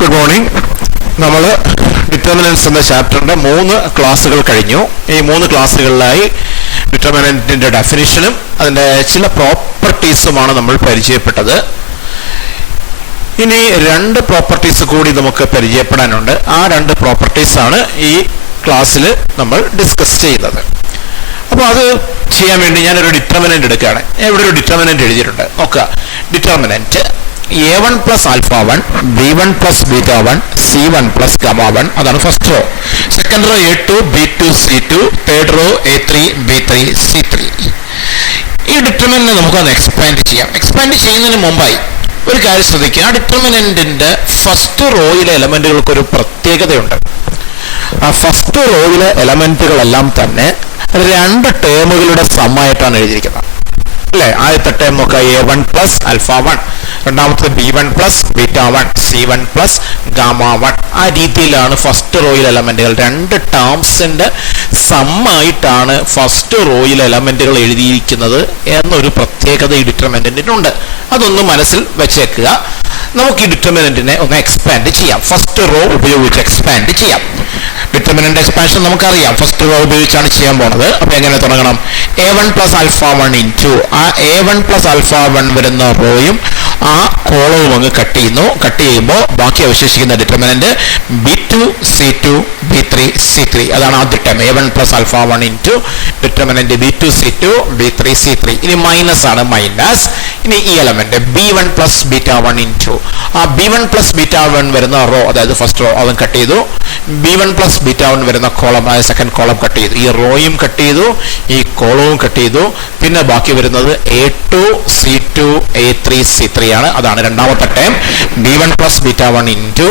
Good morning. നമ്മൾ determinants എന്ന ചാപ്റ്ററിന്റെ 3 ക്ലാസ്സുകൾ കഴിഞ്ഞു. ഈ 3 ക്ലാസ്സുകളിലായി ഡിറ്റർമിനന്റിന്റെ ഡെഫിനിഷനും അതിന്റെ ചില പ്രോപ്പർട്ടീസുമാണ് നമ്മൾ പരിചയപ്പെട്ടത്. ഇനി 2 പ്രോപ്പർട്ടീസ് കൂടി നമുക്ക് പരിചയപ്പെടാനുണ്ട്. ആ 2 പ്രോപ്പർട്ടീസാണ് ഈ ക്ലാസ്സിൽ നമ്മൾ ഡിസ്കസ് ചെയ്യുന്നത്. അപ്പോൾ അത് ചെയ്യാൻ വേണ്ടി ഞാനൊരു ഡിറ്റർമിനന്റ് എടുക്കുകയാണ്. ഇവിടെ ഒരു ഡിറ്റർമിനന്റ് എഴുതിയിട്ടുണ്ട്, നോക്കുക. Determinant A1 plus alpha 1, B1 plus beta 1, C1 plus gamma 1. അതാണ് first row. Second row A2, B2, C2. Third row A3, B3, C3. ഈ ഡിറ്റർമിനന്റ് നമുക്കൊന്ന് എക്സ്പാൻഡ് ചെയ്യാം. എക്സ്പാൻഡ് ചെയ്യുന്നതിന് മുമ്പായി ഒരു കാര്യം ശ്രദ്ധിക്കുക. ആ ഡിറ്റർമിനന്റിന്റെ ഫസ്റ്റ് റോയിലെ എലമെന്റുകൾക്ക് ഒരു പ്രത്യേകതയുണ്ട്. ആ ഫസ്റ്റ് റോയിലെ എലമെന്റുകളെല്ലാം തന്നെ 2 ടേമുകളുടെ സമ്മായിട്ടാണ് എഴുതിയിരിക്കുന്നത്, അല്ലേ? ആദ്യത്തെ ടേം നോക്കുക, A1 പ്ലസ് ആൽഫ 1, രണ്ടാമത്തെ B1 plus beta 1, C1 plus gamma 1. ആ രീതിയിലാണ് ഫസ്റ്റ് റോയിലെ എലമെന്റുകൾ 2 ടേംസിന്റെ സമ്മായിട്ടാണ് ഫസ്റ്റ് റോയിലെ എലമെന്റുകൾ എഴുതിയിരിക്കുന്നത് എന്നൊരു പ്രത്യേകത ഈ ഡിറ്റർമിനന്റിനുണ്ട്. അതൊന്ന് മനസ്സിൽ വെച്ചേക്കുക. നമുക്ക് ഈ ഡിറ്റർമിനന്റിനെ ഒന്ന് എക്സ്പാൻഡ് ചെയ്യാം. ഫസ്റ്റ് റോ ഉപയോഗിച്ച് എക്സ്പാൻഡ് ചെയ്യാം. ഡിറ്റർമിനന്റ് എക്സ്പാൻഷൻ നമുക്കറിയാം, ഫസ്റ്റ് റോ ഉപയോഗിച്ചാണ് ചെയ്യാൻ പോണത്. അപ്പൊ എങ്ങനെ തുടങ്ങണം? A1 പ്ലസ് ആൽഫ 1 ഇൻറ്റു ആ A1 പ്ലസ് ആൽഫ 1 വരുന്ന റോയും ആ കോളവും അങ്ങ് കട്ട് ചെയ്യുന്നു. കട്ട് ചെയ്യുമ്പോൾ ബാക്കി അവശേഷിക്കുന്ന determinant B2, C2, B3, C3. അതാണ് ആദ്യ term. A1 plus alpha 1 into determinant B2, C2, B3, C3. ഇനി മൈനസ് ആണ്, മൈനസ്. ഇനി ഈ element B1 plus beta 1 into ആ B1 പ്ലസ് ബീറ്റ 1 വരുന്ന റോ, അതായത് ഫസ്റ്റ് റോ അവൻ കട്ട് ചെയ്തു. B1 പ്ലസ് ബീറ്റ 1 വരുന്ന കോളം, അതായത് സെക്കൻഡ് കോളം കട്ട് ചെയ്തു. ഈ റോയും കട്ട് ചെയ്തു, ഈ കോളവും കട്ട് ചെയ്തു. പിന്നെ ബാക്കി വരുന്നത് A2, C2, A3, C3 ആണ്. അതാണ് രണ്ടാമത്തെ term. B1 plus beta 1 into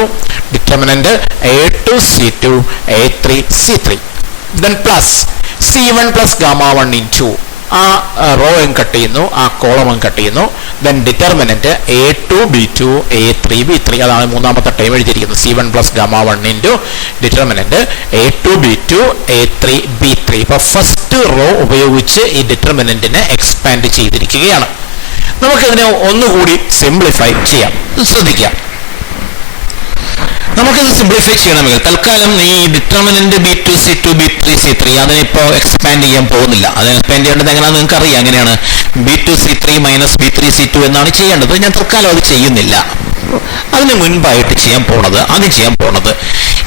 determinant A2, C2, A3, C3. Then plus C1 plus gamma 1 into ആ റോ കട്ട് ചെയ്യുന്നു, ആ കോളം കട്ട് ചെയ്യുന്നു. Then determinant A2, B2, A3, B3. അതാണ് മൂന്നാമത്തെ ടൈം എഴുതിയിരിക്കുന്നത്. C1 plus gamma 1 into determinant A2, B2, A3, B3. ഇപ്പൊ first row ഉപയോഗിച്ച് ഈ ഡിറ്റർമിനന്റിനെ എക്സ്പാൻഡ് ചെയ്തിരിക്കുകയാണ്. നമുക്കിതിനെ ഒന്നുകൂടി സിംപ്ലിഫൈ ചെയ്യാം. ശ്രദ്ധിക്കാം. നമുക്കിത് സിംപ്ലിഫൈ ചെയ്യണമെങ്കിൽ തൽക്കാലം ഈ determinant B2, C2, B3, C3 അതിനിപ്പോൾ എക്സ്പാൻഡ് ചെയ്യാൻ പോകുന്നില്ല. അത് എക്സ്പാൻഡ് ചെയ്യേണ്ടത് എങ്ങനെയാണെന്ന് നിങ്ങൾക്ക് അറിയാം. എങ്ങനെയാണ്? B2, C3 minus B3, C2 എന്നാണ് ചെയ്യേണ്ടത്. ഞാൻ തൽക്കാലം അത് ചെയ്യുന്നില്ല. അതിന് മുൻപായിട്ട് ആദ്യം ചെയ്യാൻ പോണത്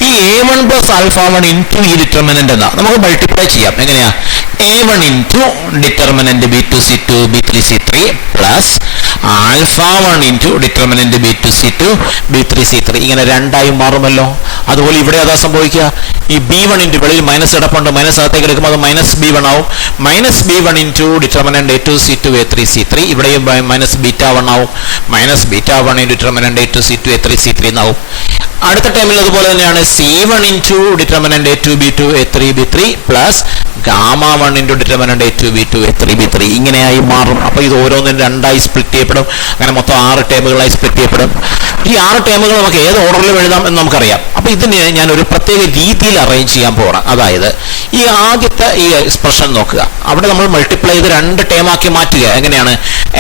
ഈ A1 പ്ലസ് ആൽഫ 1 ഇൻറ്റു ഈ ഡിറ്റർമിനന്റ് എന്നാ നമുക്ക് മൾട്ടിപ്ലൈ ചെയ്യാം. എങ്ങനെയാ? A1 into determinant B2, C2, B3, C3 plus alpha 1 into determinant B2, C2, B3, C3. ഇങ്ങനെ 2ആയി മാറുമല്ലോ. അതുപോലെ ഇവിടെ അതാ സംഭവിക്കുക. ഈ B1 ഇൻറ്റു വെളിയിൽ മൈനസ് കിടപ്പുണ്ട്, മൈനസ് അകത്തേക്ക് എടുക്കുമ്പോൾ അത് മൈനസ് B1 ആവും. Minus B1 into determinant A2, C2, A3, C3. ഇവിടെയും മൈനസ് ബീറ്റ 1 ആവും. Minus beta 1 into determinant A2, C2, A3, C3 എന്നാവും. അടുത്ത ടൈമിൽ അതുപോലെ തന്നെയാണ് C1 into determinant A2, B2, A3, B3 plus gamma 1 into determinant A2, B2, A3, B3. ഇങ്ങനെയായി മാറും. അപ്പോൾ ഇത് ഓരോന്നിനും 2ആയി സ്പ്ലിറ്റ് ചെയ്യപ്പെടും. അങ്ങനെ മൊത്തം 6 ടേമുകളായി സ്പ്ലിറ്റ് ചെയ്യപ്പെടും. ഈ 6 ടേമുകൾ നമുക്ക് ഏത് ഓർഡറിലും എഴുതാം എന്ന് നമുക്കറിയാം. അപ്പോൾ ഇതിന് ഞാൻ ഒരു പ്രത്യേക രീതിയിൽ അറേഞ്ച് ചെയ്യാൻ പോകണം. അതായത് ഈ ആദ്യത്തെ ഈ എക്സ്പ്രഷൻ നോക്കുക. അവിടെ നമ്മൾ മൾട്ടിപ്ലൈ ചെയ്ത് 2 ടേമാക്കി മാറ്റുക. എങ്ങനെയാണ്?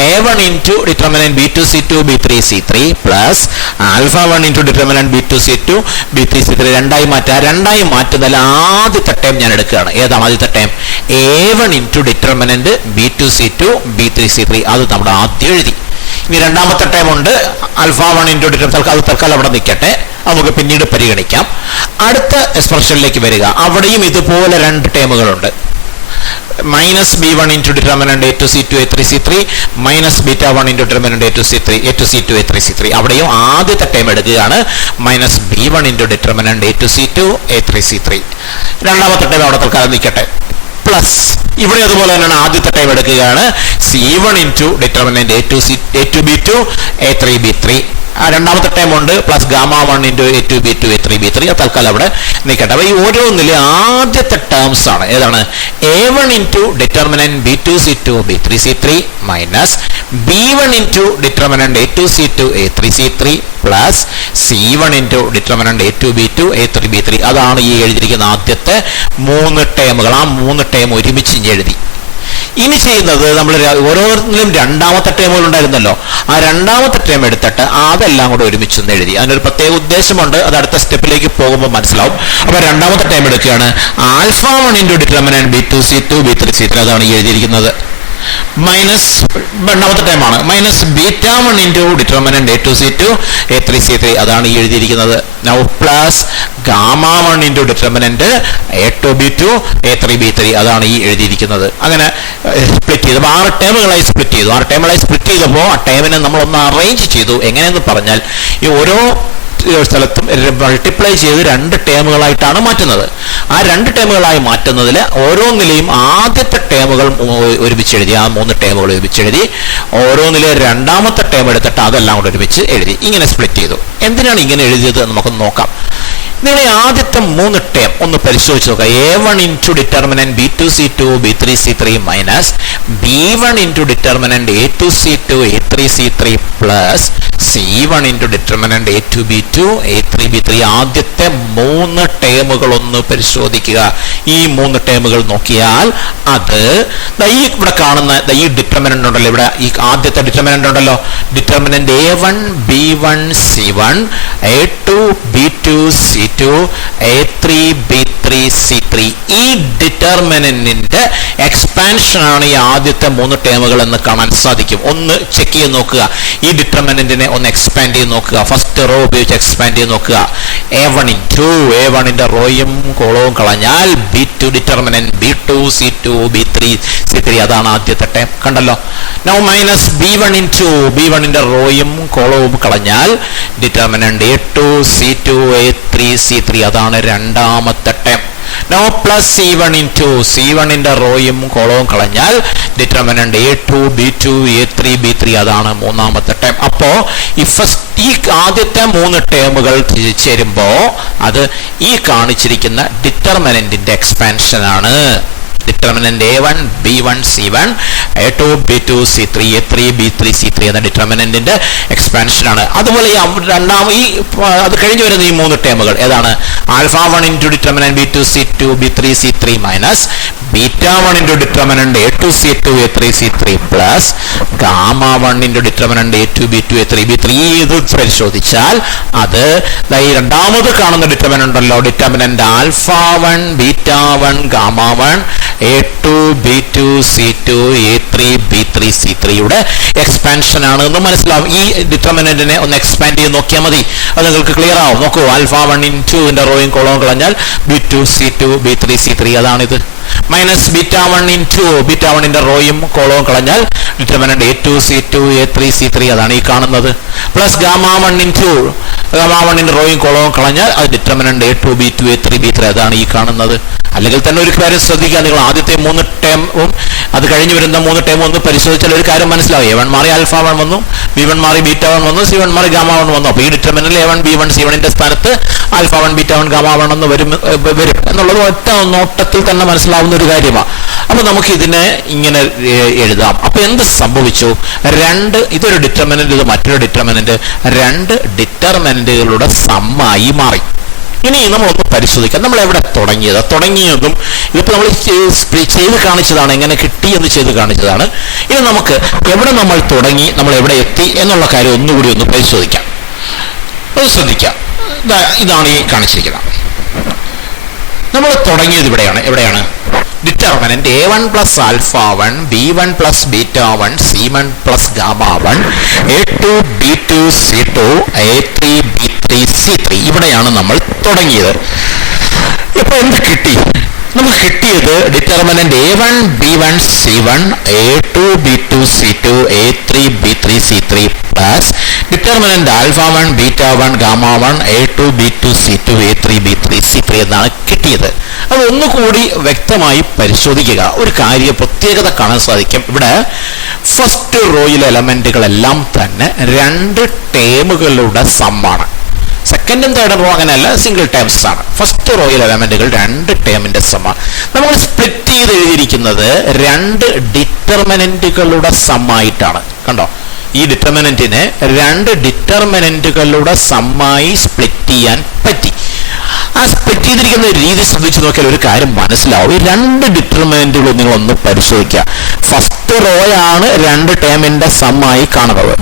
A1 into determinant B2, C2, B3, C3 plus alpha 1 into determinant B2, C2, B3, C3 2ആയി മാറ്റുക. 2ആയി മാറ്റുന്നതിൽ ആദ്യത്തെ ടേം ഞാൻ എടുക്കുകയാണ്. ഏതാണ് ആദ്യത്തെ term? A1 into determinant B2, C2, B3, C3. അത് നമ്മുടെ ആദ്യം എഴുതി. ഇനി രണ്ടാമത്തെ ടേം ഉണ്ട്, ആൽഫ 1 ഇൻറ്റു ഡിറ്റർമിനന്റ്. അത് തൽക്കാലം അവിടെ നിൽക്കട്ടെ, നമുക്ക് പിന്നീട് പരിഗണിക്കാം. അടുത്ത എക്സ്പ്രഷനിലേക്ക് വരിക. അവിടെയും ഇതുപോലെ 2 ടേമുകളുണ്ട്. Minus B1 into determinant A2, C2, A3, C3 minus beta 1 into determinant A2, C2, A3, C3. അവിടെയും ആദ്യത്തെ ടൈം എടുക്കുകയാണ്. Minus B1 into determinant A2, C2, A3, C3. രണ്ടാമത്തെ ടൈം അവിടെ തൽക്കാലം നിൽക്കട്ടെ. പ്ലസ് ഇവിടെ അതുപോലെ തന്നെയാണ്. ആദ്യത്തെ ടൈം എടുക്കുകയാണ്. C1 into determinant A2, B2, A3, B3. രണ്ടാമത്തെ ടൈം ഉണ്ട്. Plus gamma 1 into A2, B2, A3, B3. തൽക്കാലം അവിടെ നിൽക്കട്ടെ. അപ്പോൾ ഈ ഓരോന്നിലെ ആദ്യത്തെ ടേംസ് ആണ്. ഏതാണ്? A1 into determinant B2, C2, B3, C3 minus B1 into determinant A2, C2, A3, C3 plus C1 into determinant A2, B2, A3, B3. അതാണ് ഈ എഴുതിയിരിക്കുന്ന ആദ്യത്തെ 3 ടേമുകൾ. ആ 3 ടേം ഒരുമിച്ച് എഴുതി. ഇനി ചെയ്യുന്നത് നമ്മൾ ഓരോന്നിലും രണ്ടാമത്തെ ടേമുകൾ ഉണ്ടായിരുന്നല്ലോ, ആ രണ്ടാമത്തെ ടേം എടുത്തിട്ട് അതെല്ലാം കൂടെ ഒരുമിച്ചൊന്ന് എഴുതി. അതിനൊരു പ്രത്യേക ഉദ്ദേശമുണ്ട്, അത് അടുത്ത സ്റ്റെപ്പിലേക്ക് പോകുമ്പോൾ മനസ്സിലാവും. അപ്പൊ രണ്ടാമത്തെ ടേം എടുക്കുകയാണ്. α1 ഇൻറ്റു ഡിറ്റർമിനന്റ് B2C2 B3C3 അതാണ് ഈ എഴുതിയിരിക്കുന്നത്. മൈനസ് രണ്ടാമത്തെ ടൈമാണ് minus β1 into determinant A2C2 A3C3 അതാണ് ഈ എഴുതിയിരിക്കുന്നത്. Now plus γ1 into determinant A2B2 A3B3 അതാണ് ഈ എഴുതിയിരിക്കുന്നത്. അങ്ങനെ സ്പ്ലിറ്റ് ചെയ്തു. 6 ടേമുകളായി സ്പ്ലിറ്റ് ചെയ്തു. 6 ടേമുകളായി സ്പ്ലിറ്റ് ചെയ്തപ്പോൾ ആ ടേമിനെ നമ്മളൊന്ന് അറേഞ്ച് ചെയ്തു. എങ്ങനെയെന്ന് പറഞ്ഞാൽ ഈ ഓരോ സ്ഥലത്തും മൾട്ടിപ്ലൈ ചെയ്ത് 2 ടേമുകളായിട്ടാണ് മാറ്റുന്നത്. ആ 2 ടേമുകളായി മാറ്റുന്നതിൽ ഓരോന്നിലെയും ആദ്യത്തെ ടേമുകൾ ഒരുമിച്ച് എഴുതി, ആ 3 ടേമുകൾ ഒരുമിച്ച് എഴുതി. ഓരോന്നിലെ രണ്ടാമത്തെ ടേം എടുത്തിട്ട് അതെല്ലാം കൂടെ ഒരുമിച്ച് എഴുതി. ഇങ്ങനെ സ്പ്ലിറ്റ് ചെയ്തു. എന്തിനാണ് ഇങ്ങനെ എഴുതിയത് നമുക്കൊന്ന് നോക്കാം. നിങ്ങൾ ആദ്യത്തെ 3 ടേം ഒന്ന് പരിശോധിച്ച് നോക്കുക. A1 into determinant B2C2 B3C3 minus B1 into determinant A2C2 A3C3 plus C1 into determinant A2B2 A3B3. ആദ്യത്തെ 3 ടേമുകൾ ഒന്ന് പരിശോധിക്കുക. ഈ 3 ടേമുകൾ നോക്കിയാൽ അത് ഈ ഇവിടെ കാണുന്ന ഈ ഡിറ്റർമിനന്റ് ഉണ്ടല്ലോ, ഇവിടെ ഈ ആദ്യത്തെ ഡിറ്റർമിനന്റ് ഉണ്ടല്ലോ, determinant A1 B1 C1 A2 B2 C2 A3 B3 C3 ഈ ഡിറ്റർമിനന്റിന്റെ എക്സ്പാൻഷൻ ആണ് ഈ ആദ്യത്തെ 3 ടേമുകൾ എന്ന് കാണാൻ സാധിക്കും. ഒന്ന് ചെക്ക് ചെയ്ത് നോക്കുക. ഈ ഡിറ്റർമിനന്റിനെ ഒന്ന് എക്സ്പാൻഡ് ചെയ്ത് നോക്കുക. ഫസ്റ്റ് റോ ഉപയോഗിച്ച് എക്സ്പാൻഡ് ചെയ്ത് നോക്കുക. A1 റോയും കോളവും കളഞ്ഞാൽ B2 determinant B2 C2 B3 C3 അതാണ് ആദ്യത്തെ ടേം. കണ്ടല്ലോ. നൗ മൈനസ് B1 റോയും കോളവും കളഞ്ഞാൽ determinant A2 C2 A3 C3 അതാണ് രണ്ടാമത്തെ ടേം. നോ പ്ലസ് C1 റോയും കോളവും കളഞ്ഞാൽ determinant A2 B2 A3 B3 അതാണ് മൂന്നാമത്തെ ടേം. അപ്പോ ഈ ആദ്യത്തെ 3 ടേമുകൾ ചേരുമ്പോ അത് ഈ കാണിച്ചിരിക്കുന്ന ഡിറ്റർമിനന്റിന്റെ എക്സ്പാൻഷൻ ആണ്. Determinant A1 B1 C1 A2 B2 C3 A3 B3 C3 എന്ന ഡിറ്റർമിനന്റിന്റെ എക്സ്പാൻഷൻ ആണ്. അതുപോലെ അത് കഴിഞ്ഞു വരുന്ന ഈ 3 ടേമുകൾ ഏതാണ്? α1 into determinant B2 C2 B3 C3 minus β1 into determinant A2 C2 A3 C3 plus γ1 into determinant A2 B2 A3 B3. ഇത് പരിശോധിച്ചാൽ അത് ഈ രണ്ടാമത് കാണുന്ന ഡിറ്റർമിനന്റ് ഉണ്ടല്ലോ, determinant α1 β1 γ1 A2 B2 C2 A3 B3 C3യുടെ expansion ആണ് എന്ന് മനസ്സിലാവും. ഈ ഡിറ്റർമിനന്റിനെ ഒന്ന് എക്സ്പാൻഡ് ചെയ്ത് നോക്കിയാൽ മതി, അത് നിങ്ങൾക്ക് ക്ലിയർ ആവും. നോക്കൂ, α1 ഇൻറ്റു റോയും കോളവും കളഞ്ഞാൽ B2 C2 B3 C3 അതാണിത്. Minus β1 റോയും കോളവും കളഞ്ഞാൽ determinant A2 C2 A3 C3 അതാണ് ഈ കാണുന്നത്. പ്ലസ് γ1 റോയും കോളവും കളഞ്ഞാൽ അത് determinant A2 B2 A3 B3 അതാണ് ഈ കാണുന്നത്. അല്ലെങ്കിൽ തന്നെ ഒരു കാര്യം ശ്രദ്ധിക്കുക, നിങ്ങൾ ആദ്യത്തെ 3 ടേമും അത് കഴിഞ്ഞ് വരുന്ന 3 ടേമും ഒന്ന് പരിശോധിച്ചാൽ ഒരു കാര്യം മനസ്സിലാവും. A1 മാറി α1 വന്നു, B1 മാറി β1 വന്നു, C1 മാറി γ1 വന്നു. അപ്പോൾ ഈ ഡിറ്റർമിനന്റിൽ A1 B1 C1ന്റെ സ്ഥാനത്ത് α1 β1 γ1 എന്ന് വരും എന്നുള്ളത് ഒറ്റ നോട്ടത്തിൽ തന്നെ മനസ്സിലാവുന്ന ഒരു കാര്യമാണ്. അപ്പൊ നമുക്ക് ഇതിനെ ഇങ്ങനെ എഴുതാം. അപ്പൊ എന്ത് സംഭവിച്ചു? ഇതൊരു ഡിറ്റർമിനന്റ്, ഇത് മറ്റൊരു ഡിറ്റർമിനന്റ്, 2 ഡിറ്റർമിനന്റുകളുടെ സമ്മായി മാറി. ഇനി നമ്മളൊന്ന് പരിശോധിക്കാം. നമ്മൾ എവിടെ തുടങ്ങിയതും ഇതിപ്പോൾ നമ്മൾ ചെയ്ത് കാണിച്ചതാണ്, എങ്ങനെ കിട്ടി എന്ന് ചെയ്ത് കാണിച്ചതാണ്. ഇനി നമുക്ക് എവിടെ നമ്മൾ തുടങ്ങി, നമ്മൾ എവിടെ എത്തി എന്നുള്ള കാര്യം ഒന്നുകൂടി ഒന്ന് പരിശോധിക്കാം. അത് ശ്രദ്ധിക്കാം. ഇതാണ് ഈ കാണിച്ചിരിക്കുന്നത്. നമ്മൾ തുടങ്ങിയത് എവിടെയാണ്? Determinant A1 plus α1 B1 plus β1 C1 plus γ1 A2 B2 C2 A3 B3 C3 ഇവിടെയാണ് നമ്മൾ തുടങ്ങിയത്. ഇപ്പൊ എന്ത് കിട്ടി? നമുക്ക് കിട്ടിയത് determinant A1 B1 C1 A2 B2 C2 A3 B3 C3 plus determinant α1 β1 γ1 A2 B2 C2 A3 B3 C3 എന്നാണ് കിട്ടിയത്. അത് ഒന്നുകൂടി വ്യക്തമായി പരിശോധിക്കുക. ഒരു കാര്യം പ്രത്യേകത കാണാൻ സാധിക്കും. ഇവിടെ ഫസ്റ്റ് റോയിലെ എലമെന്റുകളെല്ലാം തന്നെ 2 ടേമുകളുടെ സമ്മാണ്. സെക്കൻഡും തേർഡും റോ അങ്ങനെയല്ല, സിംഗിൾ ടേംസ് ആണ്. ഫസ്റ്റ് റോയിൽ എലമെന്റുകൾ 2 ടേമിന്റെ സമ്മാണ്. നമ്മൾ സ്പ്ലിറ്റ് ചെയ്ത് എഴുതിയിരിക്കുന്നത് 2 ഡിറ്റർമിനന്റുകളുടെ സമ്മായിട്ടാണ്. കണ്ടോ, ഈ ഡിറ്റർമിനന്റിനെ 2 ഡിറ്റർമിനന്റുകളുടെ സമ്മായി സ്പ്ലിറ്റ് ചെയ്യാൻ പറ്റി. ആ സ്പ്ലിറ്റ് ചെയ്തിരിക്കുന്ന രീതി ശ്രദ്ധിച്ചു നോക്കിയാൽ ഒരു കാര്യം മനസ്സിലാവും. ഈ രണ്ട് ഡിറ്റർമിനന്റുകൾ നിങ്ങളൊന്ന് പരിശോധിക്കുക. ഫസ്റ്റ് റോയാണ് രണ്ട് ടേമിന്റെ സമ്മായി കാണുന്നത്.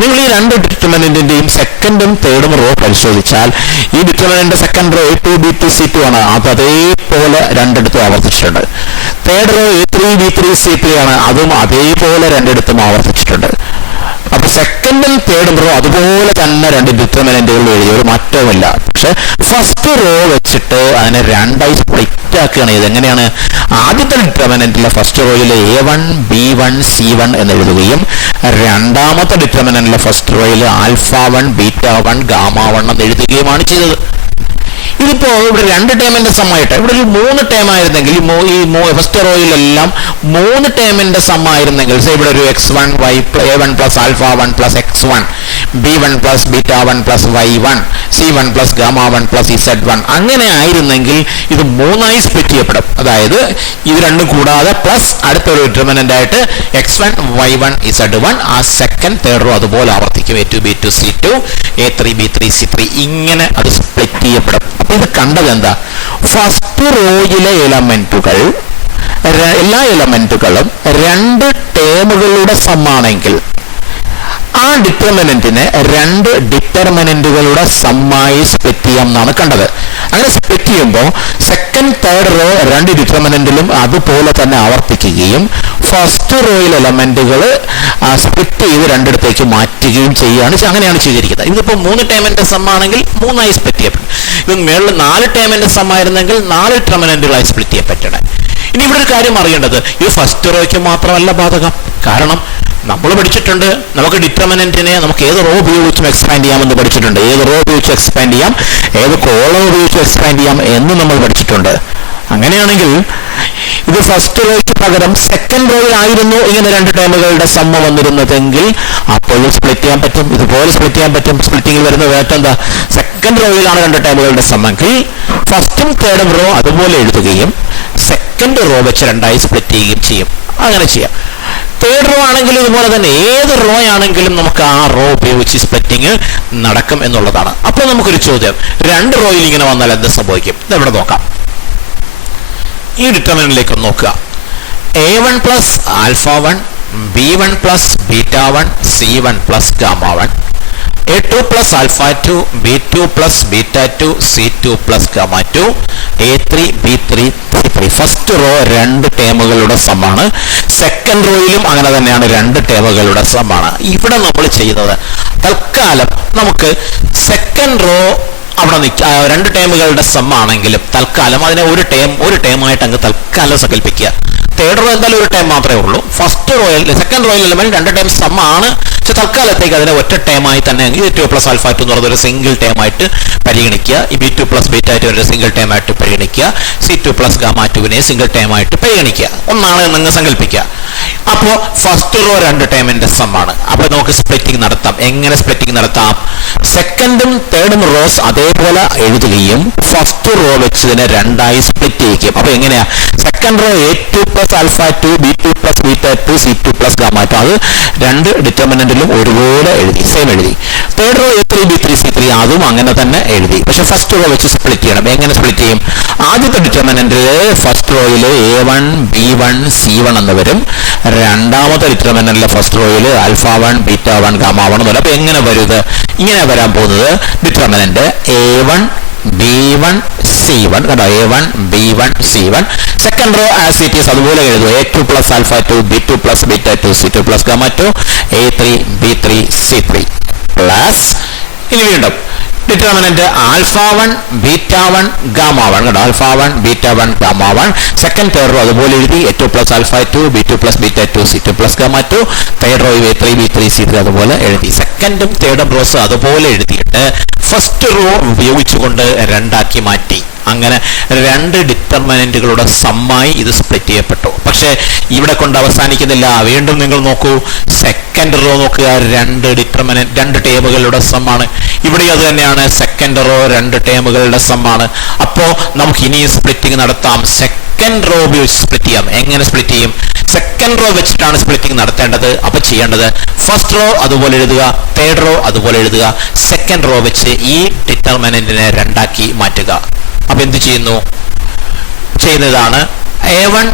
നിങ്ങൾ ഈ രണ്ട് ഡിറ്റർമിനന്റിന്റെയും സെക്കൻഡും തേർഡും റോ പരിശോധിച്ചാൽ ഈ determinant second row A2 B2 C2 ആണ്. അത് അതേപോലെ രണ്ടിടത്തും ആവർത്തിച്ചിട്ടുണ്ട്. Third row A3 B3 C3 ആണ്. അതും അതേപോലെ രണ്ടിടത്തും ആവർത്തിച്ചിട്ടുണ്ട്. അപ്പൊ സെക്കൻഡും തേർഡും റോ അതുപോലെ തന്നെ രണ്ട് ഡിറ്റർമിനന്റുകൾ എഴുതി, ഒരു മാറ്റവുമില്ല. പക്ഷെ ഫസ്റ്റ് റോ വെച്ചിട്ട് അതിനെ രണ്ടായി സ്പ്ലിറ്റ് ആക്കുകയാണ്. ഇതെങ്ങനെയാണ്? ആദ്യത്തെ ഡിറ്റർമിനന്റിലെ ഫസ്റ്റ് റോയിൽ A1 B1 C1 എന്ന് എഴുതുകയും രണ്ടാമത്തെ ഡിറ്റർമിനന്റിലെ ഫസ്റ്റ് റോയിൽ α1 β1 γ1 എന്ന് എഴുതുകയുമാണ് ചെയ്തത്. ഇതിപ്പോ ഇവിടെ രണ്ട് ടേമിന്റെ സമ്മായിട്ട്, ഇവിടെ ഒരു മൂന്ന് ടേം ആയിരുന്നെങ്കിൽ ഈ ഫസ്റ്റ് റോയിലെല്ലാം മൂന്ന് ടേമിന്റെ സമ്മായിരുന്നെങ്കിൽ ഇവിടെ ഒരു x1 a1 plus α1 plus x1 b1 plus β1 plus y1 c1 plus γ1 plus z1 അങ്ങനെ ആയിരുന്നെങ്കിൽ ഇത് മൂന്നായി സ്പ്ലിറ്റ് ചെയ്യപ്പെടും. അതായത് ഇത് രണ്ടും കൂടാതെ പ്ലസ് അടുത്തൊരു ഡിറ്റർമിനന്റ് ആയിട്ട് x1 y1 z1 ആ സെക്കൻഡ് തേർഡ് റോ അതുപോലെ ആവർത്തിക്കും. A2 B2 C2 A3 B3 C3 ഇങ്ങനെ അത് സ്പ്ലിറ്റ് ചെയ്യപ്പെടും. ഇത് കണ്ടത് എന്താ? ഫസ്റ്റ് റോയിലെ എലമെന്റുകൾ എല്ലാ എലമെന്റുകളും രണ്ട് ടേമുകളുടെ സമ്മാണെങ്കിൽ ആ ഡിറ്റർമിനന്റിനെ രണ്ട് ഡിറ്റർമിനന്റുകളുടെ സമ്മായി സ്പ്ലിറ്റ് ചെയ്യാം എന്നാണ് കണ്ടത്. അങ്ങനെ സ്പ്ലിറ്റ് ചെയ്യുമ്പോൾ സെക്കൻഡ് തേർഡ് റോ രണ്ട് ഡിറ്റർമിനന്റിലും അതുപോലെ തന്നെ ആവർത്തിക്കുകയും ഫസ്റ്റ് റോയിൽ എലമെന്റുകൾ സ്പ്ലിറ്റ് ചെയ്ത് രണ്ടിടത്തേക്ക് മാറ്റുകയും അങ്ങനെയാണ് ചെയ്തിരിക്കുന്നത്. ഇതിപ്പോൾ മൂന്ന് ടേമിന്റെ സമ്മാണെങ്കിൽ മൂന്നായി സ്പ്ലിറ്റ് ചെയ്യപ്പെടും. ഇത് മേളിൽ നാല് ടേമിന്റെ സമ്മായിരുന്നെങ്കിൽ നാല് ഡിറ്റർമിനന്റുകളായി സ്പ്ലിറ്റ് ചെയ്യപ്പെട്ടത്. ഇനി ഇവിടെ ഒരു കാര്യം അറിയേണ്ടത്, ഇത് ഫസ്റ്റ് റോയ്ക്ക് മാത്രമല്ല ബാധകം. കാരണം നമ്മൾ പഠിച്ചിട്ടുണ്ട്, നമുക്ക് ഡിറ്റർമിനന്റിനെ നമുക്ക് ഏത് റോ ഉപയോഗിച്ചും എക്സ്പാൻഡ് ചെയ്യാമെന്ന് പഠിച്ചിട്ടുണ്ട്. ഏത് റോ ഉപയോഗിച്ച് എക്സ്പാൻഡ് ചെയ്യാം, ഏത് കോളം ഉപയോഗിച്ച് എക്സ്പാൻഡ് ചെയ്യാം എന്ന് നമ്മൾ പഠിച്ചിട്ടുണ്ട്. അങ്ങനെയാണെങ്കിൽ ഇത് ഫസ്റ്റ് റോയ്ക്ക് പകരം സെക്കൻഡ് റോയിലായിരുന്നു ഇങ്ങനെ രണ്ട് ടേമുകളുടെ സമ്മ വന്നിരുന്നതെങ്കിൽ അപ്പോഴും സ്പ്ലിറ്റ് ചെയ്യാൻ പറ്റും. ഇതുപോലെ സ്പ്ലിറ്റ് ചെയ്യാൻ പറ്റും. സ്പ്ലിറ്റിംഗിൽ വരുന്ന വേട്ടം എന്താ? സെക്കൻഡ് റോയിലാണ് രണ്ട് ടേമുകളുടെ സമ്മെങ്കിൽ ഫസ്റ്റും തേർഡും റോ അതുപോലെ എഴുതുകയും സെക്കൻഡ് റോ വെച്ച് രണ്ടായി സ്പ്ലിറ്റ് ചെയ്യുകയും ചെയ്യും. അങ്ങനെ ചെയ്യാം. തേർഡ് റോ ആണെങ്കിലും ഇതുപോലെ തന്നെ ഏത് റോ ആണെങ്കിലും നമുക്ക് ആ റോ ഉപയോഗിച്ച് സ്പ്ലിറ്റിംഗ് നടക്കും എന്നുള്ളതാണ്. അപ്പോൾ നമുക്കൊരു ചോദ്യം, രണ്ട് റോയിൽ ഇങ്ങനെ വന്നാൽ എന്ത് സംഭവിക്കും? ഇതെവിടെ നോക്കാം. ഈ ഡിറ്റർമിനന്റിലേക്ക് നോക്കുക. A1 plus α1 B1 plus β1 C1 plus γ1 A2 plus α2 B2 plus β2 C2 plus γ2 A3 B3 C3. First row രണ്ട് ടേമുകളുടെ സമ്മാണ്. സെക്കൻഡ് റോയിലും അങ്ങനെ തന്നെയാണ്, രണ്ട് ടേമുകളുടെ സമ്മാണ്. ഇവിടെ നമ്മൾ ചെയ്യുന്നത് തൽക്കാലം നമുക്ക് സെക്കൻഡ് റോ അവിടെ രണ്ട് ടേമുകളുടെ സമ്മാണെങ്കിലും തൽക്കാലം അതിനെ ഒരു ടേമായിട്ട് അങ്ങ് തൽക്കാലം സങ്കല്പിക്കുക. തേർഡ് റോ എന്തായാലും ഒരു ടേം മാത്രമേ ഉള്ളൂ. ഫസ്റ്റ് റോയിൽ സെക്കൻഡ് റോയിൽ എലമെന്റ് രണ്ട് ടേം സമ്മാണ്. പക്ഷെ തൽക്കാലത്തേക്ക് അതിനെ ഒറ്റ ടേമായി തന്നെ A2 പ്ലസ് α2 എന്ന് പറയുന്നത് ഒരു സിംഗിൾ ടേമായിട്ട് പരിഗണിക്കുക. ഈ B2 പ്ലസ് β2 ഒരു സിംഗിൾ ടേമായിട്ട് പരിഗണിക്കുക. C2 പ്ലസ് γ2 സിംഗിൾ ടേമായിട്ട് പരിഗണിക്കുക. ഒന്നാണ് നിങ്ങൾ സങ്കല്പിക്കുക. അപ്പോൾ ഫസ്റ്റ് റോ രണ്ട് ടേമിന്റെ സമ്മാണ്. അപ്പോൾ നമുക്ക് സ്പ്ലിറ്റിംഗ് നടത്താം. എങ്ങനെ സ്പ്ലിറ്റിംഗ് നടത്താം? സെക്കൻഡും തേർഡും റോസ് അതേപോലെ എഴുതുകയും ഫസ്റ്റ് റോ വെച്ച് ഇതിനെ രണ്ടായി സ്പ്ലിറ്റ് ചെയ്യിക്കും. അപ്പൊ എങ്ങനെയാ? Second row A2 plus α2 B2 plus β2 C2 plus γ2 അത് രണ്ട് ഡിറ്റർമിനന്റിലും ഒരുപോലെ എഴുതി, സെയിം എഴുതി. Third row A3 B3 C3 അതും അങ്ങനെ തന്നെ എഴുതി. പക്ഷെ ഫസ്റ്റ് റോ വെച്ച് സ്പ്ലിറ്റ് ചെയ്യണം. എങ്ങനെ സ്പ്ലിറ്റ് ചെയ്യും? ആദ്യത്തെ ഡിറ്റർമിനന്റില് ഫസ്റ്റ് റോയിൽ A1 B1 C1 എന്ന് വരും. രണ്ടാമത്തെ ഡിറ്റർമിനന്റിലെ ഫസ്റ്റ് റോയിൽ α1 β1 γ1 എന്ന് വരും. അപ്പൊ എങ്ങനെ വരുന്നത്? ഇങ്ങനെ വരാൻ പോകുന്നത് ഡിറ്റർമിനന്റ് A1 B1 C1 കണ്ടോ? A1 B1 C1. Second row as it is അതുപോലെ എഴുതുക. A2 plus α2 B2 plus β2 C2 plus γ2 A3 B3 C3 plus ഇനി വീണ്ടും ഡിറ്റർമിനന്റ് α1 β1 γ1 കണ്ടോ? α1 β1 γ1 സെക്കൻഡ് തേർഡ് റോ അതുപോലെ എഴുതി. A2 plus α2 B2 plus β2 C2 plus γ2 third row A3 B3 C3 അതുപോലെ എഴുതി. സെക്കൻഡും തേർഡും റോസ് അതുപോലെ എഴുതിയിട്ട് ഫസ്റ്റ് റോ ഉപയോഗിച്ചുകൊണ്ട് രണ്ടാക്കി മാറ്റി. അങ്ങനെ രണ്ട് ഡിറ്റർമിനന്റുകളുടെ സമ്മായി ഇത് സ്പ്ലിറ്റ് ചെയ്യപ്പെട്ടു. പക്ഷെ ഇവിടെ കൊണ്ട് അവസാനിക്കുന്നില്ല. വീണ്ടും നിങ്ങൾ നോക്കൂ, സെക്കൻഡ് റോ നോക്കുക, രണ്ട് ടേമുകളുടെ സമ്മാണ്. ഇവിടെ അത് തന്നെയാണ്, സെക്കൻഡ് റോ രണ്ട് ടേമുകളുടെ സമ്മാണ്. അപ്പോ നമുക്ക് ഇനി സ്പ്ലിറ്റിംഗ് നടത്താം. സെക്കൻഡ് റോ ഉപയോഗിച്ച് സ്പ്ലിറ്റ് ചെയ്യാം. എങ്ങനെ സ്പ്ലിറ്റ് ചെയ്യും? സെക്കൻഡ് റോ വെച്ചിട്ടാണ് സ്പ്ലിറ്റിംഗ് നടത്തേണ്ടത്. അപ്പൊ ചെയ്യേണ്ടത് ഫസ്റ്റ് റോ അതുപോലെ എഴുതുക, തേർഡ് റോ അതുപോലെ എഴുതുക, സെക്കൻഡ് റോ വെച്ച് ഈ ഡിറ്റർമിനന്റിനെ രണ്ടാക്കി മാറ്റുക. അപ്പൊ എന്ത് ചെയ്യുന്നു? ചെയ്യുന്നതാണ് A1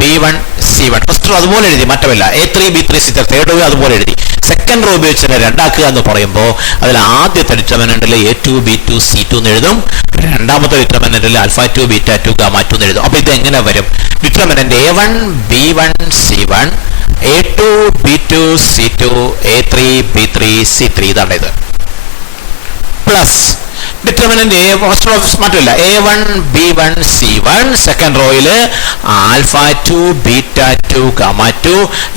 B1 C1. First row അതുപോലെ എഴുതി, മാറ്റമില്ല. A3 B3 C3 third row അതുപോലെ എഴുതി. സെക്കൻഡ് റോ ഉപയോഗിച്ച് തന്നെ രണ്ടാക്കുക എന്ന് പറയുമ്പോൾ അതിൽ ആദ്യത്തെ ഡിറ്റർമിനന്റിൽ A2 B2 C2 എന്ന് എഴുതും, രണ്ടാമത്തെ ഡിറ്റർമിനന്റിൽ α2 β2 γ2 എന്ന് എഴുതും. അപ്പൊ ഇത് എങ്ങനെ വരും? Determinant A1 B1 C1 A2 B2 C2 A3 B3 C3 ഇതാണ് ഇത്. പ്ലസ് ഡിറ്റർമിനന്റ് മാറ്റില്ല, A1 B1 C1 second റോയില് α2 β2 γ2